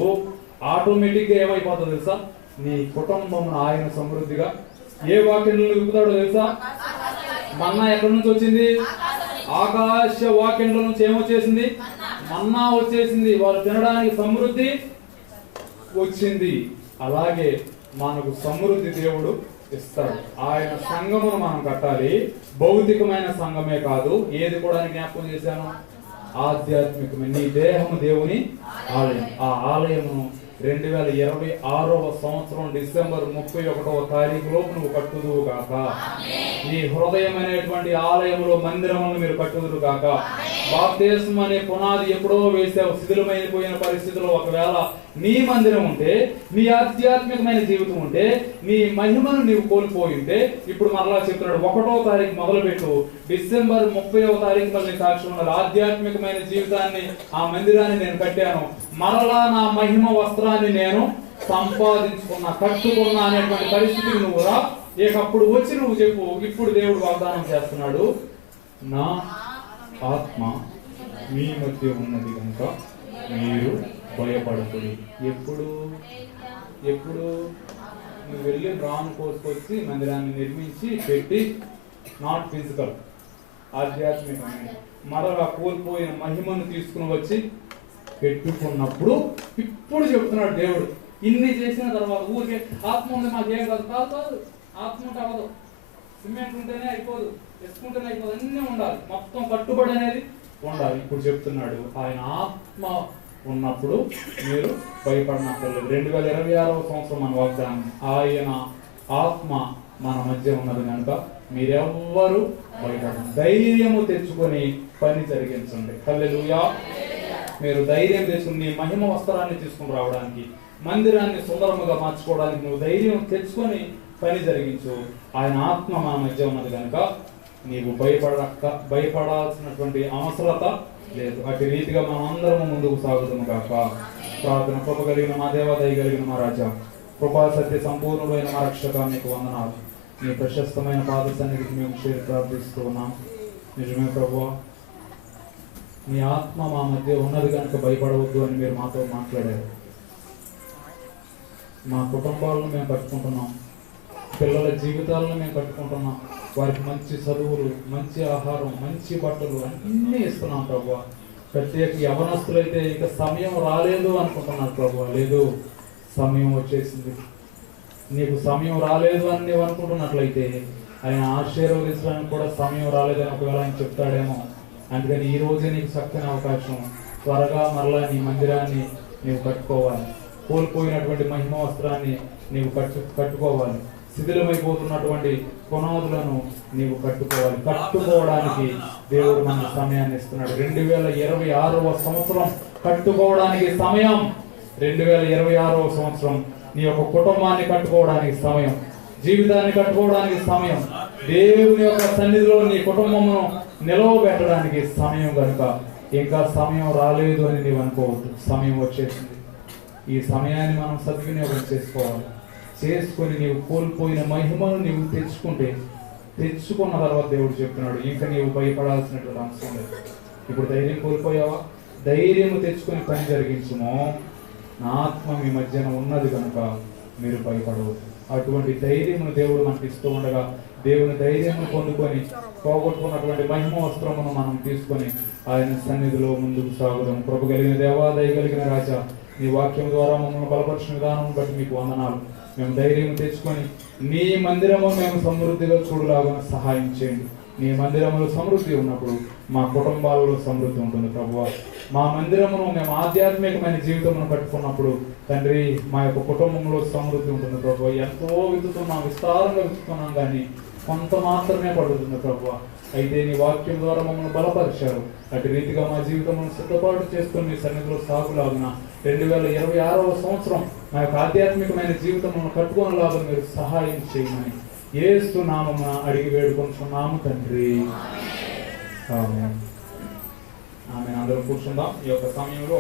ఆటోమేటిక్ గా ఏమైపోతుంది తెలుసా? నీ కుటుంబం ఆయన సమృద్ధిగా. ఏ వాక్యంలో విప్పుతాడో తెలుసా? మన్నా ఎక్కడి నుంచి వచ్చింది? ఆకాశ వాక్యంలో నుంచి ఏమొచ్చేసింది? మన్నా వచ్చేసింది. వారు తినడానికి సమృద్ధి వచ్చింది. అలాగే మనకు సమృద్ధి దేవుడు ఇస్తాడు. ఆయన సంఘమును మనం కట్టాలి. భౌతికమైన సంఘమే కాదు, ఏది కూడా జ్ఞాపకం చేశాను, ఆధ్యాత్మికమైన నీ దేహము దేవుని ఆలయం. ఆ ఆలయమును 2026వ సంవత్సరం డిసెంబర్ 31వ తారీఖు లోపు నువ్వు కట్టుదువు కాక. నీ హృదయం అనేటువంటి ఆలయంలో మందిరమును మీరు కట్టుదురు కాక. బాప్తిస్మం అనే పునాది ఎప్పుడో వేసావు, శిథిలమైపోయిన పరిస్థితిలో ఒకవేళ నీ మందిరం ఉంటే, నీ ఆధ్యాత్మికమైన జీవితం ఉంటే, నీ మహిమను నీవు కోల్పోయి ఉంటే, ఇప్పుడు మరలా చెప్తున్నాడు 1వ తారీఖు మొదలుపెట్టు, డిసెంబర్ 30వ తారీఖు మళ్ళీ సాక్షి ఉండాలి. ఆధ్యాత్మికమైన జీవితాన్ని, ఆ మందిరాన్ని నేను కట్టాను, మరలా నా మహిమ వస్త్రాన్ని నేను సంపాదించుకున్నా, కట్టుకున్నా అనేటువంటి పరిస్థితికి నువ్వు రా. ఇకప్పుడు వచ్చి నువ్వు చెప్పు. ఇప్పుడు దేవుడు వాగ్దానం చేస్తున్నాడు, నా ఆత్మ మీ మధ్య ఉన్నది కనుక మీరు భయపడకూడదు. ఎప్పుడు నువ్వు వెళ్ళి రాను కోసుకొచ్చి మందిరాన్ని నిర్మించి పెట్టి, నాట్ ఫిజికల్, ఆధ్యాత్మికమైన మరలా కోల్పోయిన మహిమను తీసుకుని వచ్చి పెట్టుకున్నప్పుడు ఇప్పుడు చెప్తున్నాడు దేవుడు. ఇన్ని చేసిన తర్వాత ఊరికే ఆత్మ ఉంది మాకేం కాదు కాదు. ఆత్మ ఉంటే అవ్వదు. సిమెంట్ ఉంటేనే అయిపోదు, ఎత్తుకుంటేనే అయిపోదు. అన్నీ ఉండాలి, మొత్తం కట్టుబడి అనేది ఉండాలి. ఇప్పుడు చెప్తున్నాడు ఆయన ఆత్మ ఉన్నప్పుడు మీరు భయపడినట్లేదు. 2026వ సంవత్సరం మన వాగ్దానం. ఆయన ఆత్మ మన మధ్య ఉన్నది కనుక మీరెవ్వరూ భయపడరు. ధైర్యము తెచ్చుకొని పని జరిగించండి. హల్లెలూయా. మీరు ధైర్యం తెచ్చుకుని నీ మహిమ వస్త్రాన్ని తీసుకుని రావడానికి, మందిరాన్ని సుందరముగా మార్చుకోవడానికి నువ్వు ధైర్యం తెచ్చుకొని పని జరిగించు. ఆయన ఆత్మ మన మధ్య ఉన్నది కనుక నీవు భయపడాల్సినటువంటి అవసరత లేదు. అటు రీతిగా మనం అందరము ముందుకు సాగుతాము కాక. ప్రార్థన. కృప కలిగిన మా దేవ, దయ కలిగిన మా రాజా, కృపా సత్య సంపూర్ణమైన మా రక్షక, మీకు వందనాలు. నీ ప్రశస్తమైన పాద సన్నిధికి మేము చేరి ప్రార్థిస్తూ ఉన్నాం. నిజమే ప్రభువా, నీ ఆత్మ మా మధ్య ఉన్నది కనుక భయపడవద్దు అని మీరు మాతో మాట్లాడారు. మా కుటుంబాలను మేము కట్టుకుంటున్నాం, పిల్లల జీవితాలను మేము కట్టుకుంటున్నాం. వారికి మంచి చదువులు, మంచి ఆహారం, మంచి బట్టలు అన్నీ ఇస్తున్నాం ప్రభువా. ప్రత్యేక యవనస్తులైతే ఇక సమయం రాలేదు అనుకుంటున్నారు ప్రభువా. లేదు, సమయం వచ్చేసింది. నీకు సమయం రాలేదు అని నీవు అనుకుంటున్నట్లయితే ఆయన ఆశీర్వదించడానికి కూడా సమయం రాలేదని ఒకవేళ ఆయన చెప్తాడేమో. అందుకని ఈ రోజే నీకు చక్కని అవకాశం. త్వరగా మరలా నీ మందిరాన్ని నీవు కట్టుకోవాలి. కోల్పోయినటువంటి మహిమ వస్త్రాన్ని నీవు కట్టుకోవాలి. శిథిలమైపోతున్నటువంటి పునాదులను నీవు కట్టుకోవాలి. కట్టుకోవడానికి దేవుడు మన సమయాన్ని ఇస్తున్నాడు. 2026వ సంవత్సరం కట్టుకోవడానికి సమయం. 2026వ సంవత్సరం నీ యొక్క కుటుంబాన్ని కట్టుకోవడానికి సమయం, జీవితాన్ని కట్టుకోవడానికి సమయం, దేవుని యొక్క సన్నిధిలో నీ కుటుంబమును నిలవబెట్టడానికి సమయం కనుక ఇంకా సమయం రాలేదు అని నీవు అనుకోవద్దు. సమయం వచ్చేసింది. ఈ సమయాన్ని మనం సద్వినియోగం చేసుకోవాలి. చేసుకొని నీవు కోల్పోయిన మహిమను నీవు తెచ్చుకున్న తర్వాత దేవుడు చెప్తున్నాడు, ఇంకా నీవు భయపడాల్సినటువంటి అవసరం లేదు. ఇప్పుడు ధైర్యం కోల్పోయావా? ధైర్యం తెచ్చుకొని పని జరిగించుమో. నా ఆత్మ మీ మధ్యన ఉన్నది కనుక మీరు భయపడవద్దు. అటువంటి ధైర్యమును దేవుడు మనకి ఇస్తూ ఉండగా దేవుని ధైర్యమును పొందుకొని పోగొట్టుకున్నటువంటి మహిమ వస్త్రమును మనం తీసుకొని ఆయన సన్నిధిలో ముందుకు సాగుదాం. కృప కలిగిన దేవా, దయ కలిగిన రాజా, నీ వాక్యం ద్వారా మమ్మల్ని బలపరిచిన విధానం బట్టి మీకు వందనాలు. మేము ధైర్యం తెచ్చుకొని నీ మందిరము మేము సమృద్ధిగా చూడలాగా సహాయం చేయండి. నీ మందిరములో సమృద్ధి ఉన్నప్పుడు మా కుటుంబాలలో సమృద్ధి ఉంటుంది ప్రభువా. మా మందిరమును మేము ఆధ్యాత్మికమైన జీవితమును కట్టుకున్నప్పుడు తండ్రి మా యొక్క కుటుంబంలో సమృద్ధి ఉంటుంది ప్రభువా. ఎంతో విత్తుతున్నాం, విస్తారంగా విత్తుతున్నాం, కానీ కొంత మాత్రమే పడుతుంది ప్రభువా. అయితే నీ వాక్యం ద్వారా మమ్మల్ని బలపరిచారు. అటు రీతిగా మా జీవితమును సిద్ధపాటు చేసుకుని మీ సన్నిధిలో సాగులాగున 2026వ సంవత్సరం మా యొక్క ఆధ్యాత్మికమైన జీవితమును కట్టుకోనలాగా మీరు సహాయం చేయమని యేసు నామమున అడిగి వేడుకొంటున్నాము తండ్రి. ఆమేన్. అందరూ కూర్చుందాం. ఈ యొక్క సమయంలో